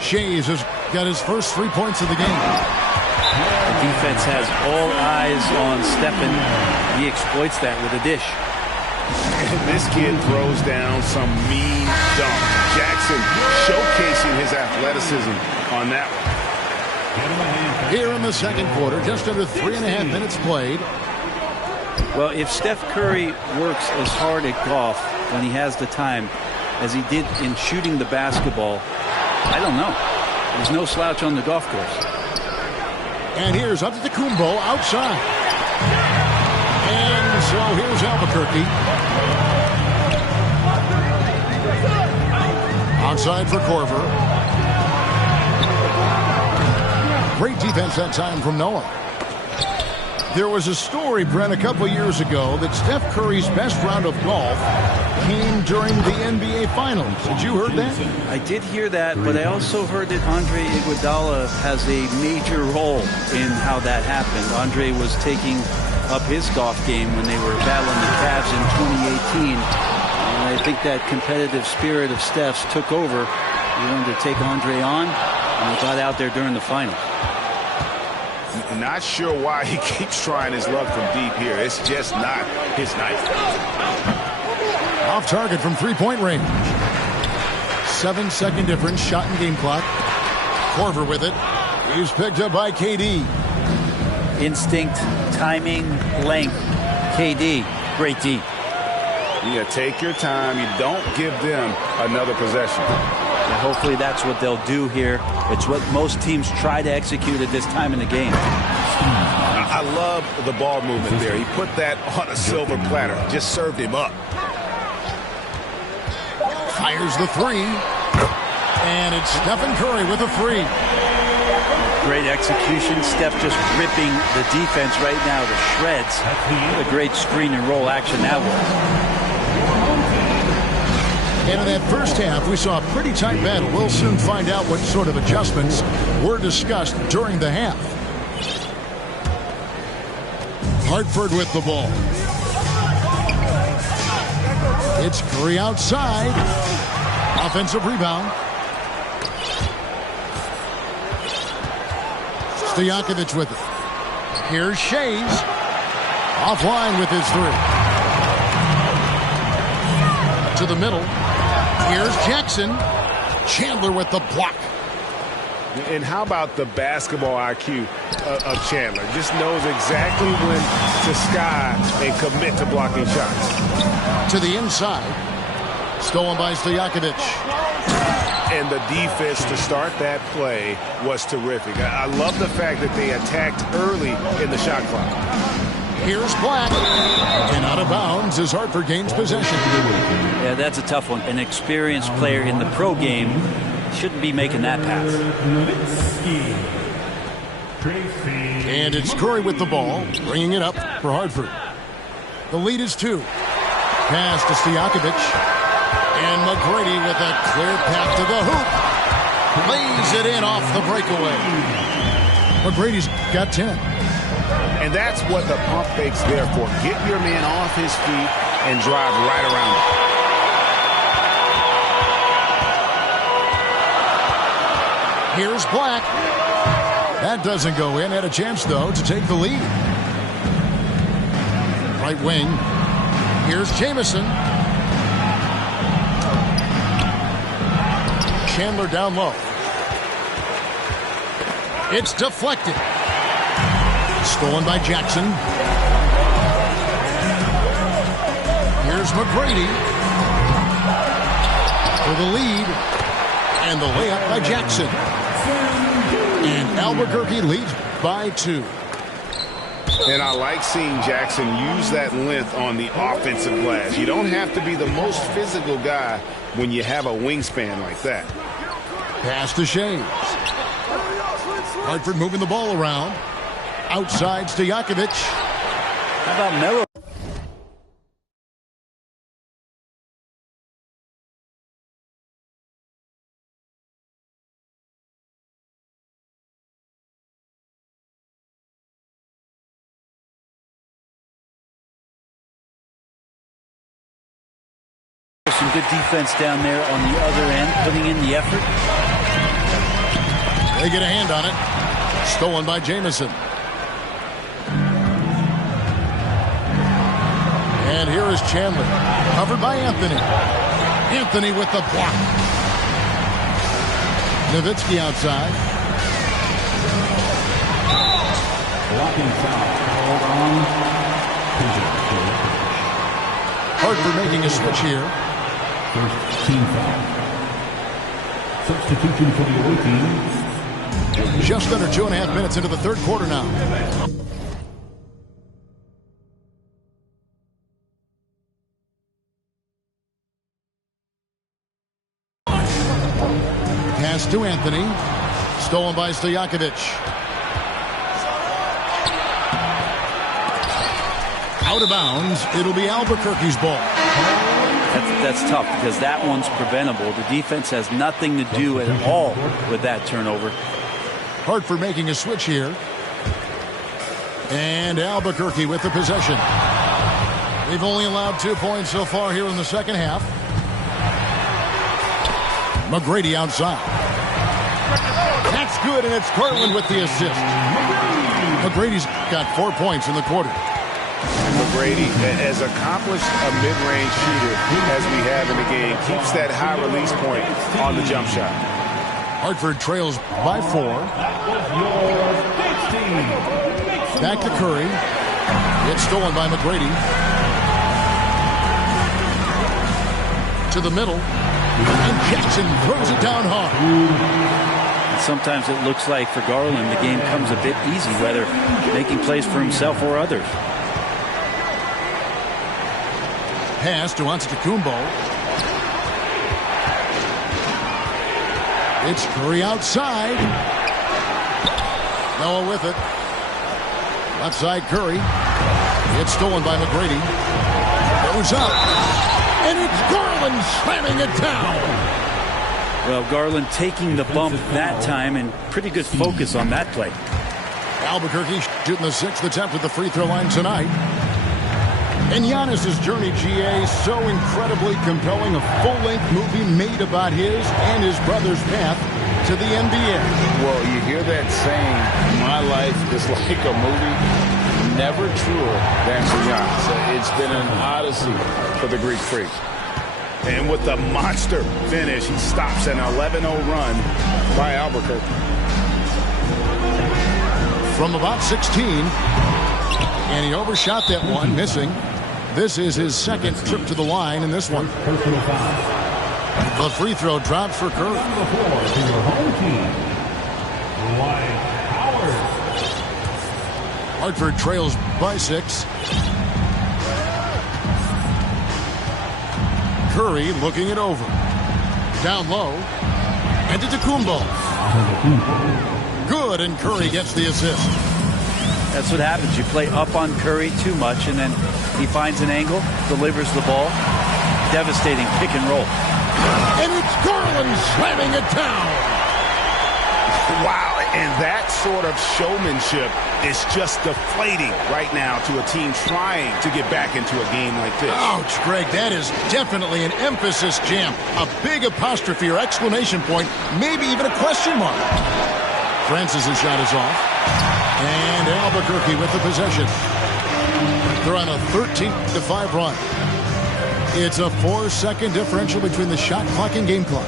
Shays has got his first 3 points of the game. The defense has all eyes on Steffen. He exploits that with a dish. This kid throws down some mean dunk. Jackson showcasing his athleticism on that one. Here in the second quarter, just under 3.5 minutes played. Well, if Steph Curry works as hard at golf when he has the time as he did in shooting the basketball, I don't know. There's no slouch on the golf course. And here's Antetokounmpo outside. And so here's Albuquerque. Outside for Korver. Great defense that time from Noah. There was a story, Brent, a couple years ago that Steph Curry's best round of golf came during the NBA Finals. Did you heard that? I did hear that, but I also heard that Andre Iguodala has a major role in how that happened. Andre was taking up his golf game when they were battling the Cavs in 2018. And I think that competitive spirit of Steph's took over. He wanted to take Andre on, and he got out there during the finals. Not sure why he keeps trying his luck from deep here. It's just not his night. Off target from three-point range. 7-second difference, shot and game clock. Korver with it. He's picked up by KD. Instinct, timing, length. KD, great D. Yeah, take your time. You don't give them another possession. And hopefully that's what they'll do here. It's what most teams try to execute at this time in the game. I love the ball movement there. He put that on a silver platter. Just served him up. Fires the three. And it's Stephen Curry with a three. Great execution. Steph just ripping the defense right now to shreds. What a great screen and roll action that was. And in that first half, we saw a pretty tight battle. We'll soon find out what sort of adjustments were discussed during the half. Hartford with the ball. It's Curry outside. Offensive rebound. Stojakovic with it. Here's Shays. Offline with his three. To the middle. Here's Jackson. Chandler with the block. And how about the basketball IQ of Chandler? Just knows exactly when to sky and commit to blocking shots. To the inside. Stolen by Stojakovic. And the defense to start that play was terrific. I love the fact that they attacked early in the shot clock. Here's Black. And out of bounds as Hartford gains possession. Yeah, that's a tough one. An experienced player in the pro game shouldn't be making that pass. And it's Curry with the ball, bringing it up for Hartford. The lead is 2. Pass to Stojakovic. And McGrady with a clear path to the hoop. Lays it in off the breakaway. McGrady's got 10. And that's what the pump fake's there for. Get your man off his feet and drive right around him. Here's Black. That doesn't go in. Had a chance, though, to take the lead. Right wing. Here's Jamison. Chandler down low. It's deflected. Stolen by Jackson. Here's McGrady for the lead. And the layup by Jackson. And Albuquerque leads by 2. And I like seeing Jackson use that length on the offensive glass. You don't have to be the most physical guy when you have a wingspan like that. Pass to Shays. Hartford moving the ball around. Outside Stojakovic. How about Melo? Some good defense down there on the other end, putting in the effort. They get a hand on it. Stolen by Jamison. And here is Chandler. Covered by Anthony. Anthony with the block. Nowitzki outside. Blocking foul called on Hartford making a switch here. first team foul. Substitution for the away team. Just under 2.5 minutes into the third quarter now. Pass to Anthony. Stolen by Stojakovic. Out of bounds. It'll be Albuquerque's ball. That's tough because that one's preventable. The defense has nothing to do at all with that turnover. Hartford making a switch here. And Albuquerque with the possession. They've only allowed 2 points so far here in the second half. McGrady outside. That's good, and it's Garland with the assist. McGrady's got 4 points in the quarter. McGrady, as accomplished a mid-range shooter as we have in the game, keeps that high release point on the jump shot. Hartford trails by 4. Back to Curry. It's stolen by McGrady. To the middle. And Jackson throws it down hard. And sometimes it looks like for Garland the game comes a bit easy, whether making plays for himself or others. Pass to Antetokounmpo. It's Curry outside. Noah with it. Left side Curry. It's stolen by McGrady. Goes up. And it's Garland slamming it down. Well, Garland taking the bump that time and pretty good focus on that play. Albuquerque shooting the 6th attempt at the free throw line tonight. And Giannis's journey, GA, so incredibly compelling. A full-length movie made about his and his brother's path to the NBA. Well, you hear that saying, my life is like a movie. Never truer than for Giannis. It's been an odyssey for the Greek Freak. And with the monster finish, he stops an 11-0 run by Albuquerque. From about 16, and he overshot that one, missing. This is his second trip to the line in this one. The free throw drops for Curry. Hartford trails by 6. Curry looking it over. Down low. And to Tecumbo. Good, and Curry gets the assist. That's what happens. You play up on Curry too much, and then he finds an angle, delivers the ball. Devastating pick and roll. And it's Garland slamming it down. Wow, and that sort of showmanship is just deflating right now to a team trying to get back into a game like this. Ouch, Greg, that is definitely an emphasis jam. A big apostrophe or exclamation point, maybe even a question mark. Francis' shot is off. And Albuquerque with the possession. They're on a 13-5 run. It's a 4-second differential between the shot clock and game clock.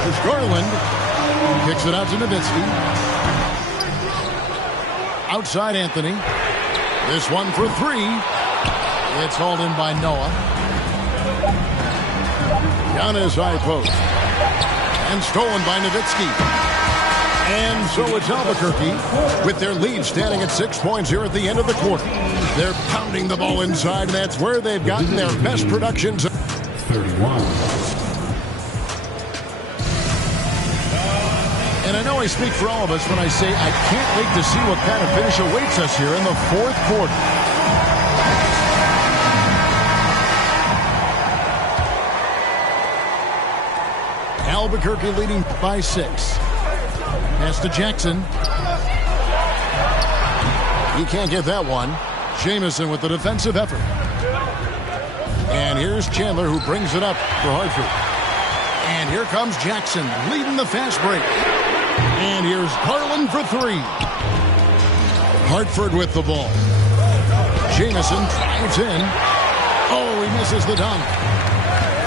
There's Garland. Kicks it out to Nowitzki. Outside Anthony. This one for 3. It's hauled in by Noah. Giannis high post. And stolen by Nowitzki. And so it's Albuquerque with their lead standing at 6 points here at the end of the quarter. They're pounding the ball inside, and that's where they've gotten their best productions. 31. And I know I speak for all of us when I say I can't wait to see what kind of finish awaits us here in the fourth quarter. Albuquerque leading by 6. Pass to Jackson. He can't get that one. Jamison with the defensive effort. And here's Chandler who brings it up for Hartford. And here comes Jackson leading the fast break. And here's Garland for 3. Hartford with the ball. Jamison drives in. Oh, he misses the dunk.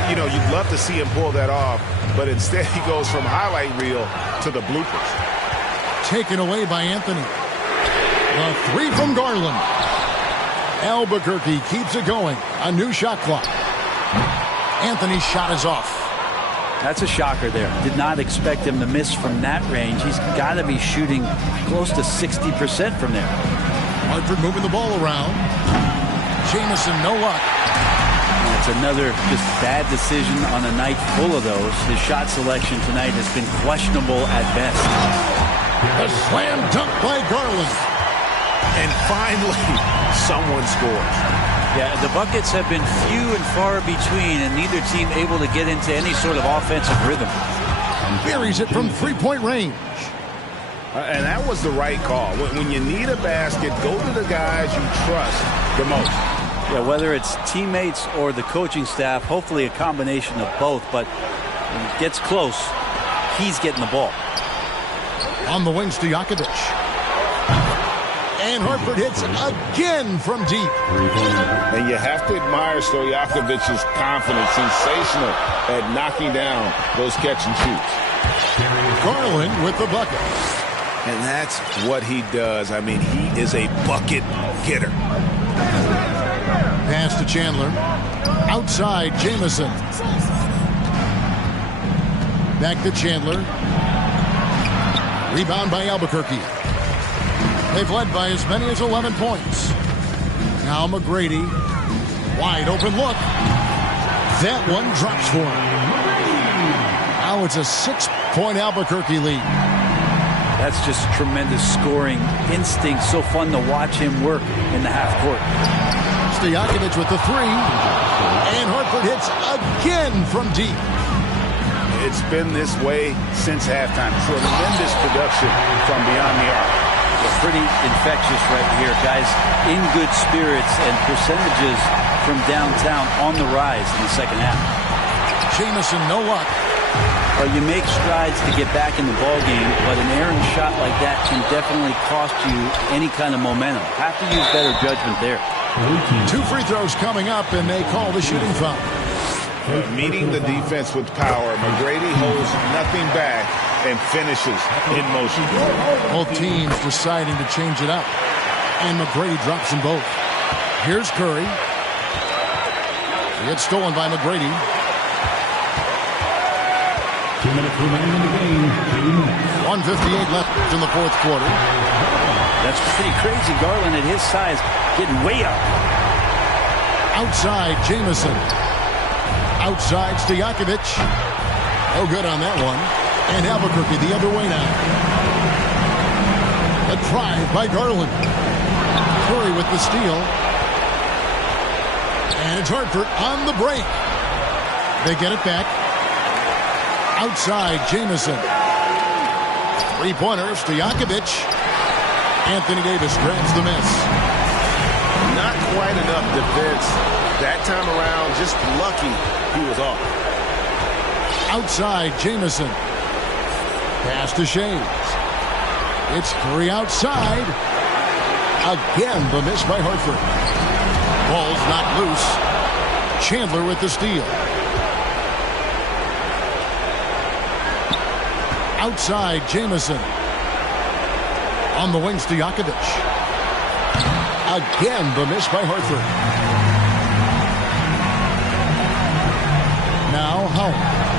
You know, you'd love to see him pull that off, but instead he goes from highlight reel to the bloopers. Taken away by Anthony. The 3 from Garland. Albuquerque keeps it going. A new shot clock. Anthony's shot is off. That's a shocker there. Did not expect him to miss from that range. He's got to be shooting close to 60% from there. Hartford moving the ball around. Jamison, no luck. That's another just bad decision on a night full of those. His shot selection tonight has been questionable at best. A slam dunk by Garland. And finally, someone scores. Yeah, the buckets have been few and far between, and neither team able to get into any sort of offensive rhythm. Buries it from three-point range. And that was the right call. When you need a basket, go to the guys you trust the most. Yeah, whether it's teammates or the coaching staff, hopefully a combination of both, but when it gets close, he's getting the ball. On the wings to Jakovic. And Hartford hits again from deep. And you have to admire Stojakovic's confidence. Sensational at knocking down those catch and shoots. Garland with the bucket. And that's what he does. I mean, he is a bucket getter. Pass to Chandler. Outside, Jamison. Back to Chandler. Rebound by Albuquerque. They've led by as many as 11 points. Now McGrady. Wide open look. That one drops for him. Now it's a 6-point Albuquerque lead. That's just tremendous scoring instinct. So fun to watch him work in the half court. Stojakovic with the 3. And Hartford hits again from deep. It's been this way since halftime. Tremendous production from beyond the arc. Pretty infectious right here. Guys in good spirits and percentages from downtown on the rise in the second half. Jamison, no luck. Well, you make strides to get back in the ball game, but an errant shot like that can definitely cost you any kind of momentum. Have to use better judgment there. 2 free throws coming up, and they call the shooting foul. Meeting the defense with power, McGrady holds nothing back and finishes in motion. Both teams deciding to change it up. And McGrady drops them both. Here's Curry. It's stolen by McGrady. 2 minutes remaining in the game. 1:58 left in the fourth quarter. That's pretty crazy. Garland at his size getting way up. Outside, Jamison. Outside, Stojakovic. No good on that one. And Albuquerque the other way now. A drive by Garland. Curry with the steal. And it's Hartford on the break. They get it back. Outside, Jamison. Three-pointer, Stojakovic. Anthony Davis grabs the miss. Not quite enough defense that time around. Just lucky he was off. Outside, Jamison. Pass to Shades. It's Curry outside. Again, the miss by Hartford. Ball's not loose. Chandler with the steal. Outside, Jamison. On the wing, Stojakovic. Again, the miss by Hartford. Now, Howell.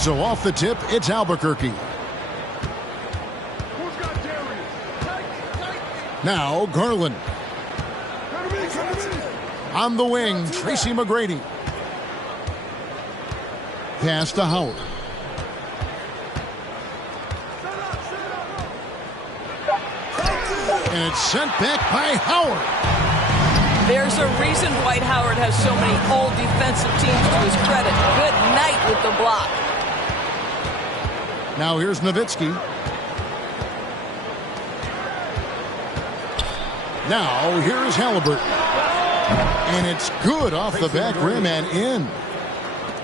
So off the tip, it's Albuquerque. Now Garland. On the wing, Tracy McGrady. Pass to Howard. And it's sent back by Howard. There's a reason Dwight Howard has so many old defensive teams to his credit. Good night with the block. Now here's Nowitzki. Now here's Halliburton. And it's good off the back rim and in.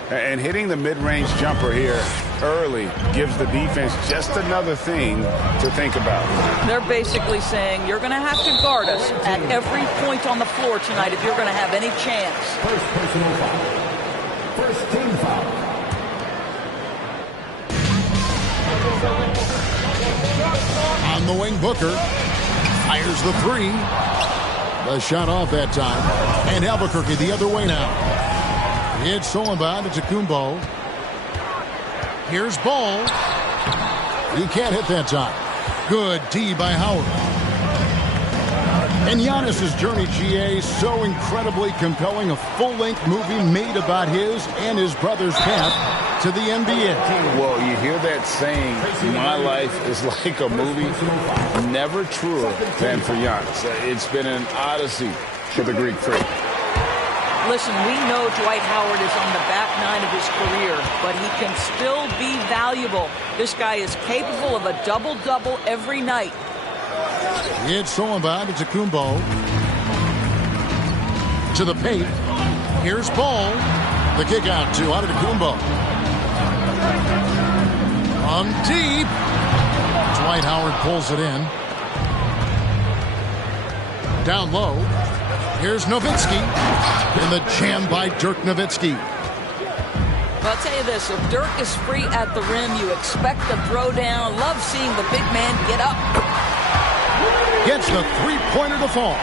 And hitting the mid-range jumper here early gives the defense just another thing to think about. They're basically saying you're going to have to guard us at every point on the floor tonight if you're going to have any chance. First personal foul. First team foul. On the wing, Booker fires the three. The shot off that time. And Albuquerque the other way now. It's Solomon to Kumbo. Here's Ball. He can't hit that time. Good D by Howard. And Giannis's journey, GA, so incredibly compelling. A full-length movie made about his and his brother's path to the NBA. Well, you hear that saying, my life is like a movie. Never truer than for Giannis. It's been an odyssey for the Greek freak. Listen, we know Dwight Howard is on the back nine of his career, but he can still be valuable. This guy is capable of a double-double every night. It's Solomon to Kumbo. To the paint. Here's Ball. The kick out to Antetokounmpo. On deep. Dwight Howard pulls it in. Down low. Here's Nowitzki. And the jam by Dirk Nowitzki. Well, I'll tell you this. If Dirk is free at the rim, you expect the throwdown. Love seeing the big man get up. Gets the three-pointer to fall.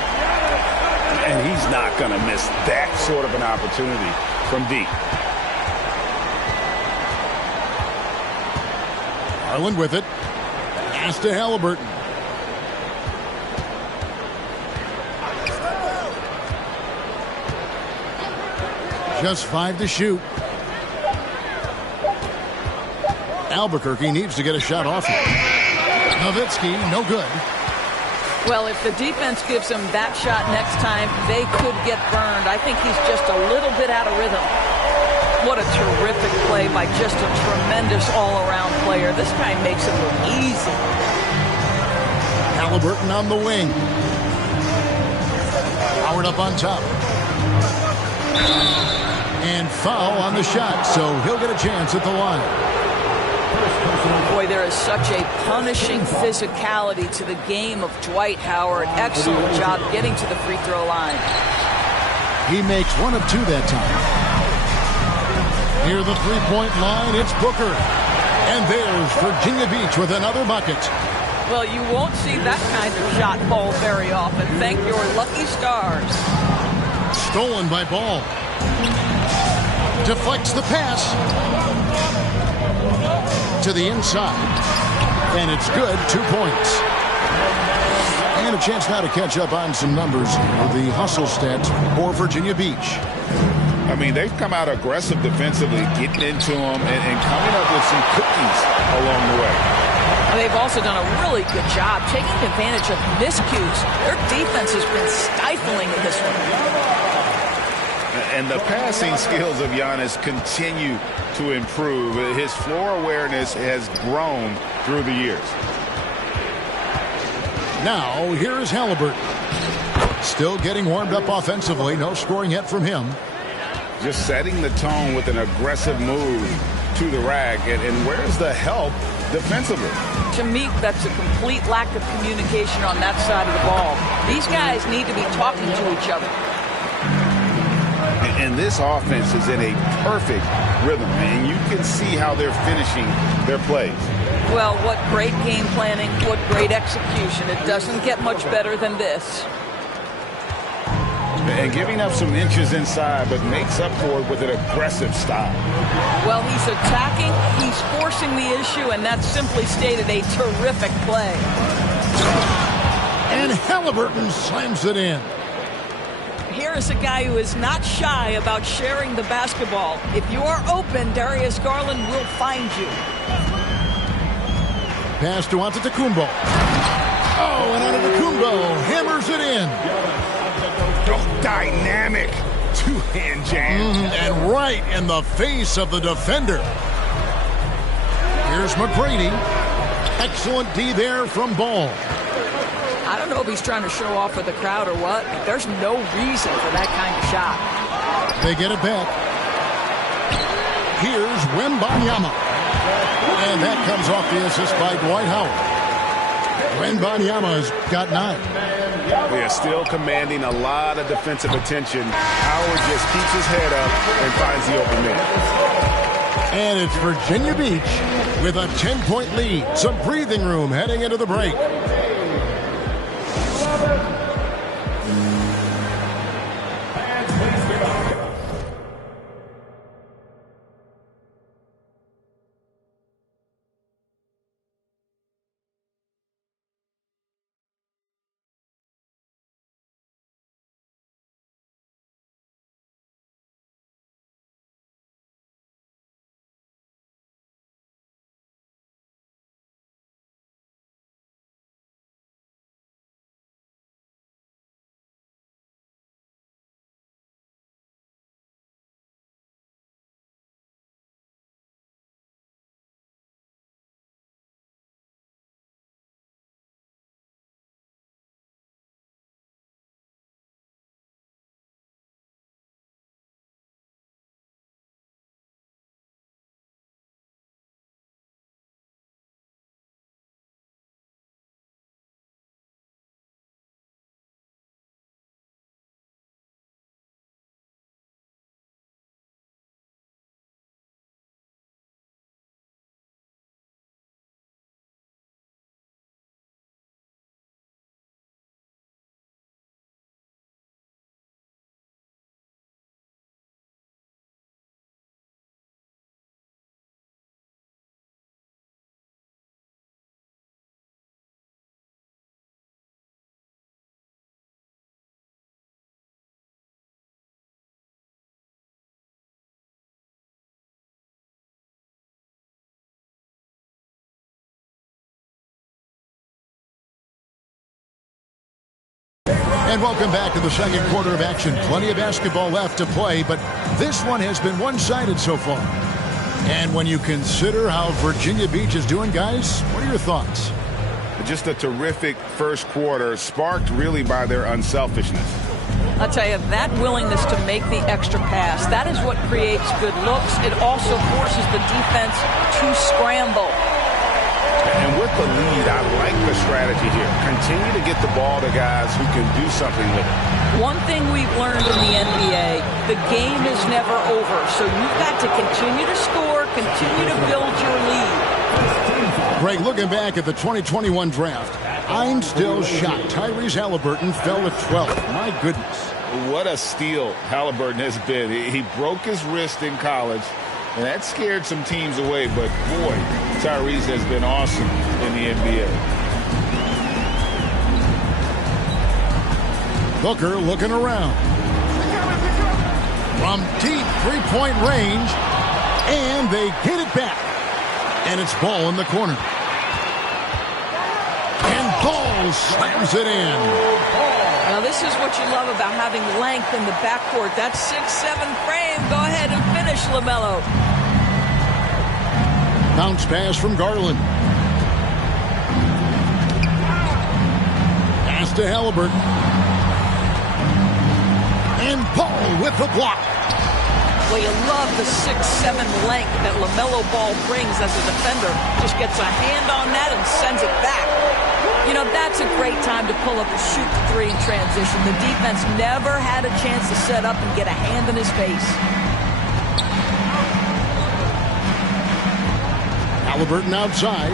And he's not going to miss that sort of an opportunity from deep. Garland with it. Pass to Halliburton. Just 5 to shoot. Albuquerque needs to get a shot off him. Nowitzki, no good. Well, if the defense gives him that shot next time, they could get burned. I think he's just a little bit out of rhythm. What a terrific play by just a tremendous all-around player. This guy makes it look easy. Halliburton on the wing. Howard up on top. And foul on the shot, so he'll get a chance at the line. Boy, there is such a punishing physicality to the game of Dwight Howard. Excellent job getting to the free throw line. He makes 1 of 2 that time. Near the three-point line, it's Booker. And there's Virginia Beach with another bucket. Well, you won't see that kind of shot fall very often. Thank your lucky stars. Stolen by Ball. Deflects the pass. To the inside. And it's good. 2 points. And a chance now to catch up on some numbers of the hustle stats for Virginia Beach. I mean, they've come out aggressive defensively, getting into them and coming up with some cookies along the way. They've also done a really good job taking advantage of miscues. Their defense has been stifling in this one. And the passing skills of Giannis continue to improve. His floor awareness has grown through the years. Now, here is Halliburton. Still getting warmed up offensively. No scoring yet from him. Just setting the tone with an aggressive move to the rack. And where's the help defensively? To me, that's a complete lack of communication on that side of the ball. These guys need to be talking to each other. And this offense is in a perfect rhythm, and you can see how they're finishing their plays. Well, what great game planning, what great execution. It doesn't get much better than this. And giving up some inches inside, but makes up for it with an aggressive style. Well, he's attacking, he's forcing the issue, and that's simply stated a terrific play. And Halliburton slams it in. Here is a guy who is not shy about sharing the basketball. If you are open, Darius Garland will find you. Pass to Antetokounmpo. Oh, and Antetokounmpo hammers it in. Oh, dynamic two-hand jam. And right in the face of the defender. Here's McGrady. Excellent D there from Ball. I don't know if he's trying to show off for the crowd or what, but there's no reason for that kind of shot. They get it back. Here's Wembanyama. And that comes off the assist by Dwight Howard. Wembanyama's got 9. They are still commanding a lot of defensive attention. Howard just keeps his head up and finds the open man. And it's Virginia Beach with a 10-point lead. Some breathing room heading into the break. And welcome back to the second quarter of action. Plenty of basketball left to play, but this one has been one-sided so far. And when you consider how Virginia Beach is doing, guys, what are your thoughts? Just a terrific first quarter, sparked really by their unselfishness. I'll tell you, that willingness to make the extra pass, that is what creates good looks. It also forces the defense to scramble. And with the lead, I like the strategy here. Continue to get the ball to guys who can do something with it. One thing we've learned in the NBA, the game is never over. So you've got to continue to score, continue to build your lead. Greg, looking back at the 2021 draft, I'm still shocked. Tyrese Halliburton fell to 12th. My goodness. What a steal Halliburton has been. He broke his wrist in college. And that scared some teams away, but boy, Tyrese has been awesome in the NBA. Booker looking around. From deep three-point range, and they get it back. And it's Ball in the corner. And Ball slams it in. Now this is what you love about having length in the backcourt. That 6'7" frame. Go ahead and finish, LaMelo. Bounce pass from Garland. Pass to Halliburton. And Ball with the block. Well, you love the 6'7" length that LaMelo Ball brings as a defender. Just gets a hand on that and sends it back. You know, that's a great time to pull up and shoot the three in transition. The defense never had a chance to set up and get a hand in his face. Halliburton outside.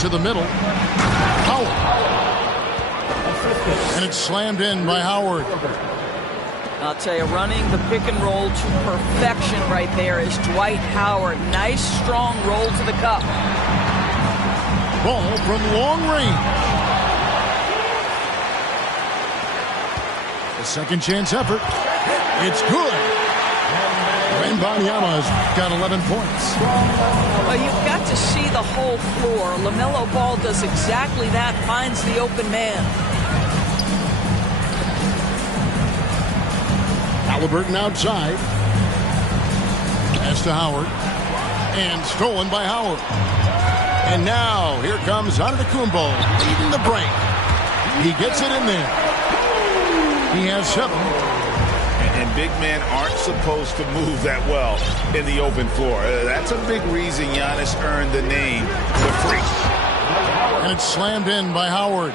To the middle. Howard. And it's slammed in by Howard. I'll tell you, running the pick and roll to perfection right there is Dwight Howard. Nice, strong roll to the cup. Ball from long range. A second chance effort. It's good. Wembanyama's got 11 points. Well, you've got to see the whole floor. LaMelo Ball does exactly that, finds the open man. Halliburton outside. Pass to Howard. And stolen by Howard. And now, here comes Antetokounmpo leading the break. He gets it in there. He has 7. And big men aren't supposed to move that well in the open floor. That's a big reason Giannis earned the name, the Freak. And it's slammed in by Howard.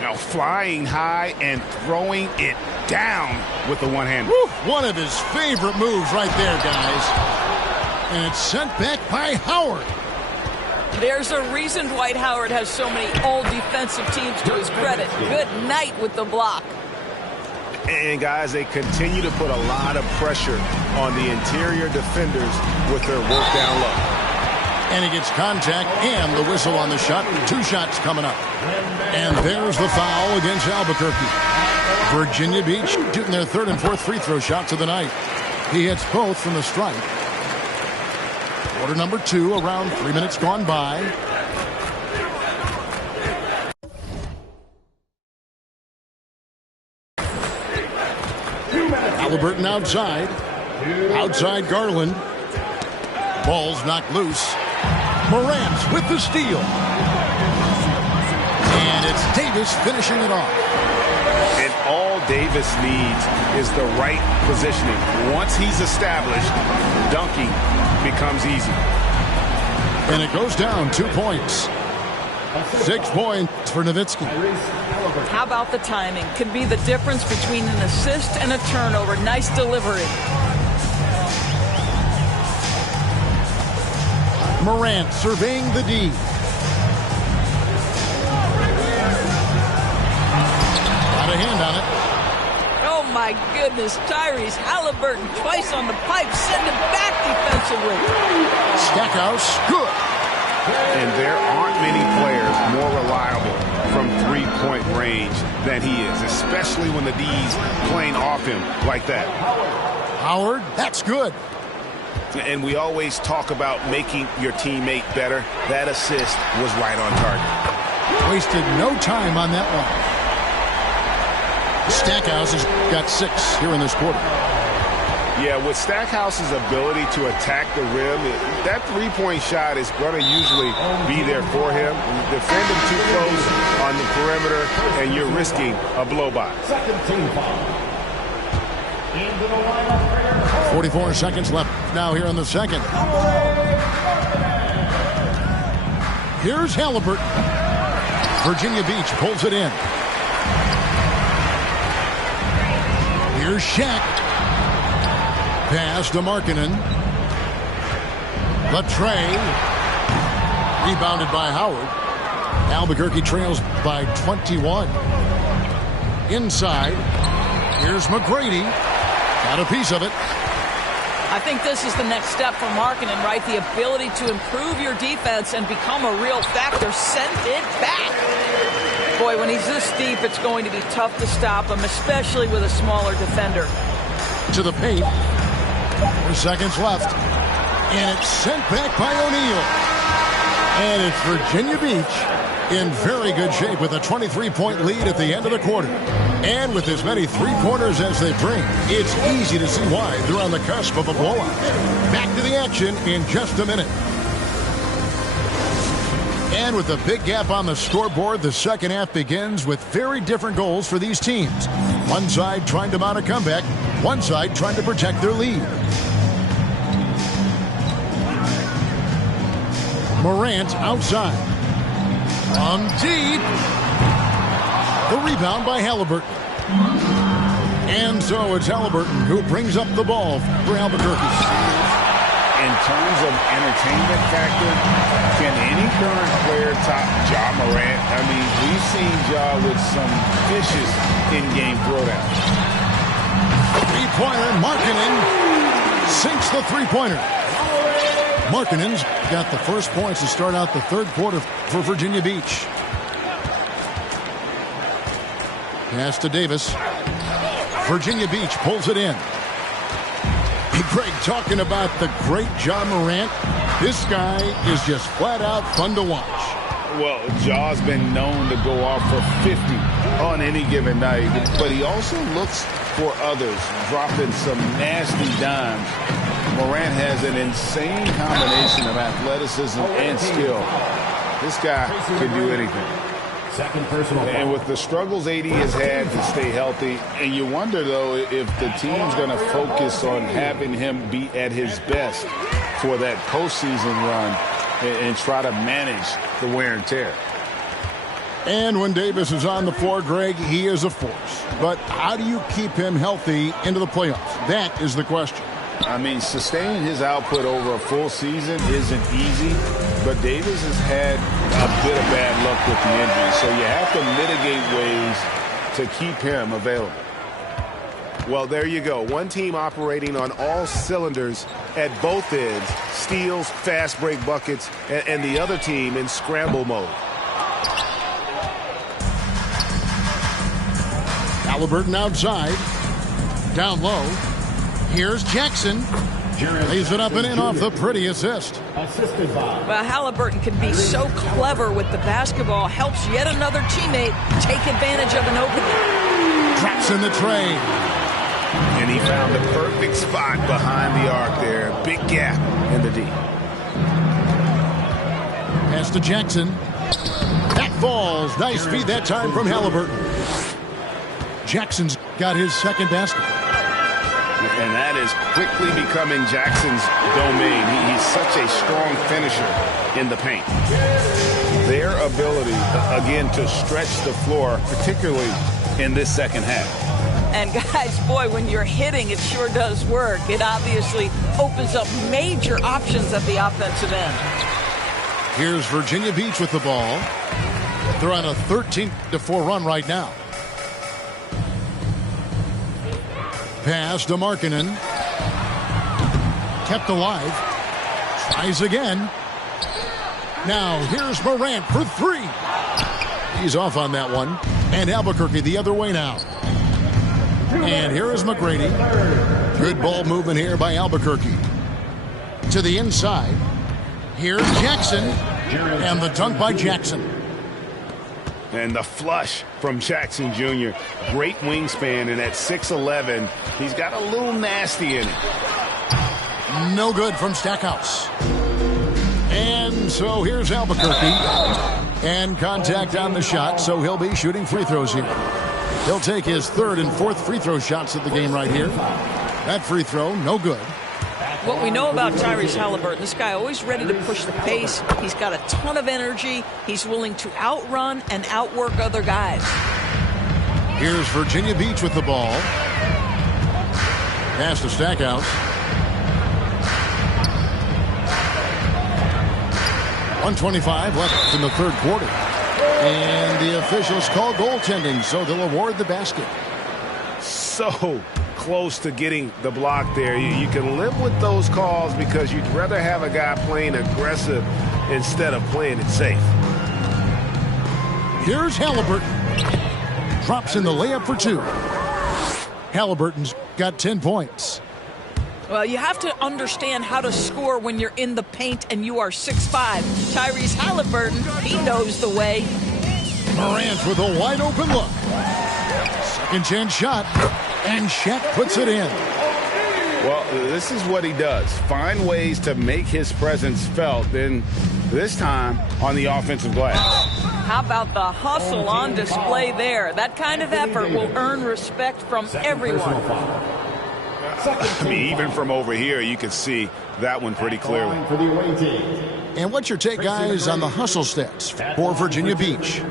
Now flying high and throwing it down with the one-hander. One of his favorite moves right there, guys. And it's sent back by Howard. There's a reason Dwight Howard has so many all-defensive teams to his credit. Good night with the block. And, guys, they continue to put a lot of pressure on the interior defenders with their work down low. And he gets contact and the whistle on the shot. 2 shots coming up. And there's the foul against Albuquerque. Virginia Beach shooting their 3rd and 4th free throw shots of the night. He hits both from the stripe. Quarter number 2, around 3 minutes gone by. Halliburton outside. Outside Garland. Ball's knocked loose. Morant with the steal. And it's Davis finishing it off. And all Davis needs is the right positioning. Once he's established, dunking becomes easy. And it goes down 2 points. 6 points for Nowitzki. How about the timing? Could be the difference between an assist and a turnover. Nice delivery. Morant surveying the D. Got a hand on it. Oh, my goodness. Tyrese Halliburton twice on the pipe. Send it back defensively. Stackhouse, good. And there aren't many players more reliable from three-point range than he is, especially when the D's playing off him like that. Howard, that's good. And we always talk about making your teammate better. That assist was right on target. Wasted no time on that one. Stackhouse has got 6 here in this quarter. Yeah, with Stackhouse's ability to attack the rim, that three-point shot is going to usually be there for him. Defend him too close on the perimeter, and you're risking a blow-by. 44 seconds left now here in the second. Here's Halliburton. Virginia Beach pulls it in. Here's Shaq. Pass to Markkanen. Latre. Rebounded by Howard. Albuquerque trails by 21. Inside. Here's McGrady. Got a piece of it. I think this is the next step for Markkanen, right? The ability to improve your defense and become a real factor. Send it back. Boy, when he's this deep, it's going to be tough to stop him, especially with a smaller defender. To the paint. 4 seconds left. And it's sent back by O'Neal. And it's Virginia Beach in very good shape with a 23-point lead at the end of the quarter. And with as many three-pointers as they bring, it's easy to see why they're on the cusp of a blowout. Back to the action in just a minute. And with a big gap on the scoreboard, the second half begins with very different goals for these teams. One side trying to mount a comeback, one side trying to protect their lead. Morant outside. From deep. The rebound by Halliburton. And so it's Halliburton who brings up the ball for Albuquerque. And terms of entertainment factor, can any current player top Ja Morant? I mean, we've seen Ja with some vicious in-game throwdowns. Three-pointer, Markkanen sinks the three-pointer. Markkanen's got the first points to start out the third quarter for Virginia Beach. Pass to Davis. Virginia Beach pulls it in. Hey, Greg, talking about the great Ja Morant, this guy is just flat out fun to watch. Well, Ja's been known to go off for 50 on any given night, but he also looks for others, dropping some nasty dimes. Morant has an insane combination of athleticism and skill. This guy can do anything. Second personal foul. And with the struggles AD has had to stay healthy, and you wonder, though, if the team's going to focus on having him be at his best for that postseason run and try to manage the wear and tear. And when Davis is on the floor, Greg, he is a force. But how do you keep him healthy into the playoffs? That is the question. I mean, sustaining his output over a full season isn't easy, but Davis has had a bit of bad luck with the injury, so you have to mitigate ways to keep him available. Well, there you go. One team operating on all cylinders at both ends, steals, fast break buckets, and the other team in scramble mode. Haliburton outside, down low. Here's Jackson. Lays it up and in off the pretty assist. Well, Haliburton can be so clever with the basketball, helps yet another teammate take advantage of an opening. Drops in the tray. And he found the perfect spot behind the arc there. Big gap in the D. Pass to Jackson. That falls. Nice feed that time from Haliburton. Jackson's got his second basket. And that is quickly becoming Jackson's domain. He's such a strong finisher in the paint. Their ability, again, to stretch the floor, particularly in this second half. And guys, boy, when you're hitting, it sure does work. It obviously opens up major options at the offensive end. Here's Virginia Beach with the ball. They're on a 13-4 run right now. Pass to Markkanen. Kept alive. Tries again. Now here's Morant for three. He's off on that one. And Albuquerque the other way now. And here is McGrady. Good ball movement here by Albuquerque. To the inside. Here's Jackson. And the dunk by Jackson. And the flush from Jackson Jr. Great wingspan, and at 6'11", he's got a little nasty in it. No good from Stackhouse. And so here's Albuquerque. And contact on the shot, so he'll be shooting free throws here. He'll take his third and fourth free throw shots of the game right here. That free throw, no good. What we know about Tyrese Haliburton, this guy always ready to push the pace. He's got a ton of energy. He's willing to outrun and outwork other guys. Here's Virginia Beach with the ball. Pass to Stackhouse. 1:25 left in the third quarter. And the officials call goaltending, so they'll award the basket. So close to getting the block there. You can live with those calls because you'd rather have a guy playing aggressive instead of playing it safe. Here's Haliburton. Drops in the layup for two. Haliburton's got 10 points. Well, you have to understand how to score when you're in the paint and you are 6'5". Tyrese Haliburton, he knows the way. Morant with a wide open look. Second chance shot. And Shaq puts it in. Well, this is what he does. Find ways to make his presence felt, then this time on the offensive glass. How about the hustle on display there? That kind of effort will earn respect from everyone. I mean, even from over here, you can see that one pretty clearly. And what's your take, guys, on the hustle stats for Virginia Beach?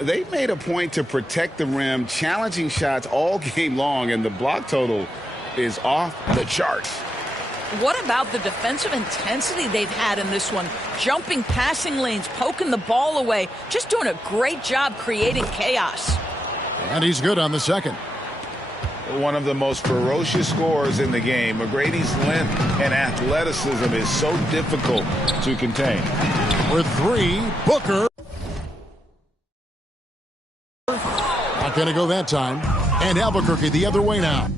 They've made a point to protect the rim, challenging shots all game long, and the block total is off the charts. what about the defensive intensity they've had in this one? Jumping passing lanes, poking the ball away, just doing a great job creating chaos. And he's good on the second. One of the most ferocious scorers in the game. McGrady's length and athleticism is so difficult to contain. With 3, Booker. Not going to go that time. And Albuquerque the other way now.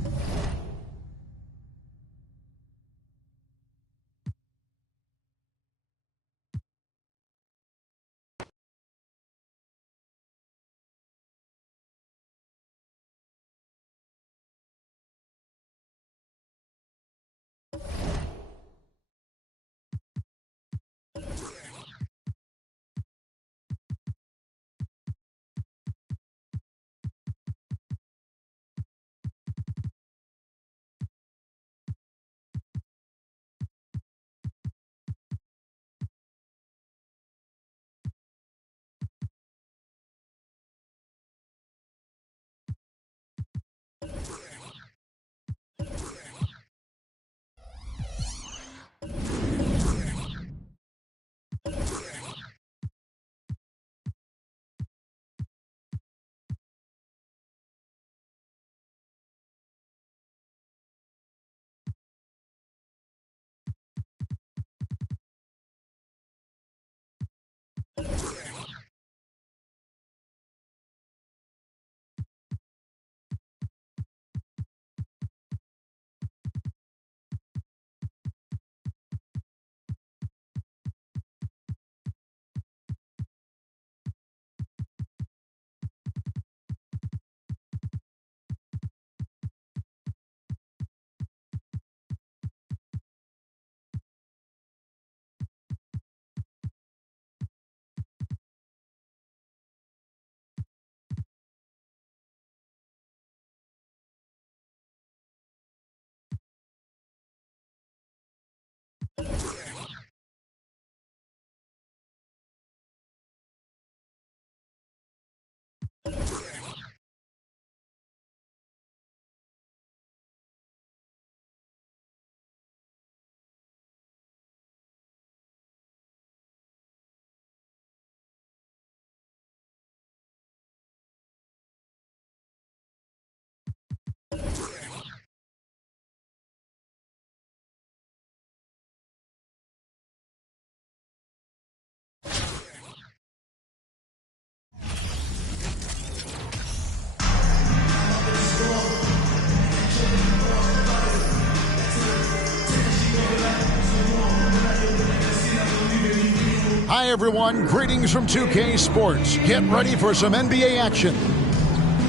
Hi, everyone. Greetings from 2K Sports. Get ready for some NBA action.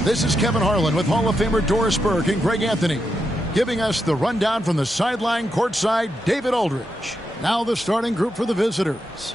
This is Kevin Harlan with Hall of Famer Doris Burke and Greg Anthony, giving us the rundown from the sideline courtside, David Aldridge. Now the starting group for the visitors.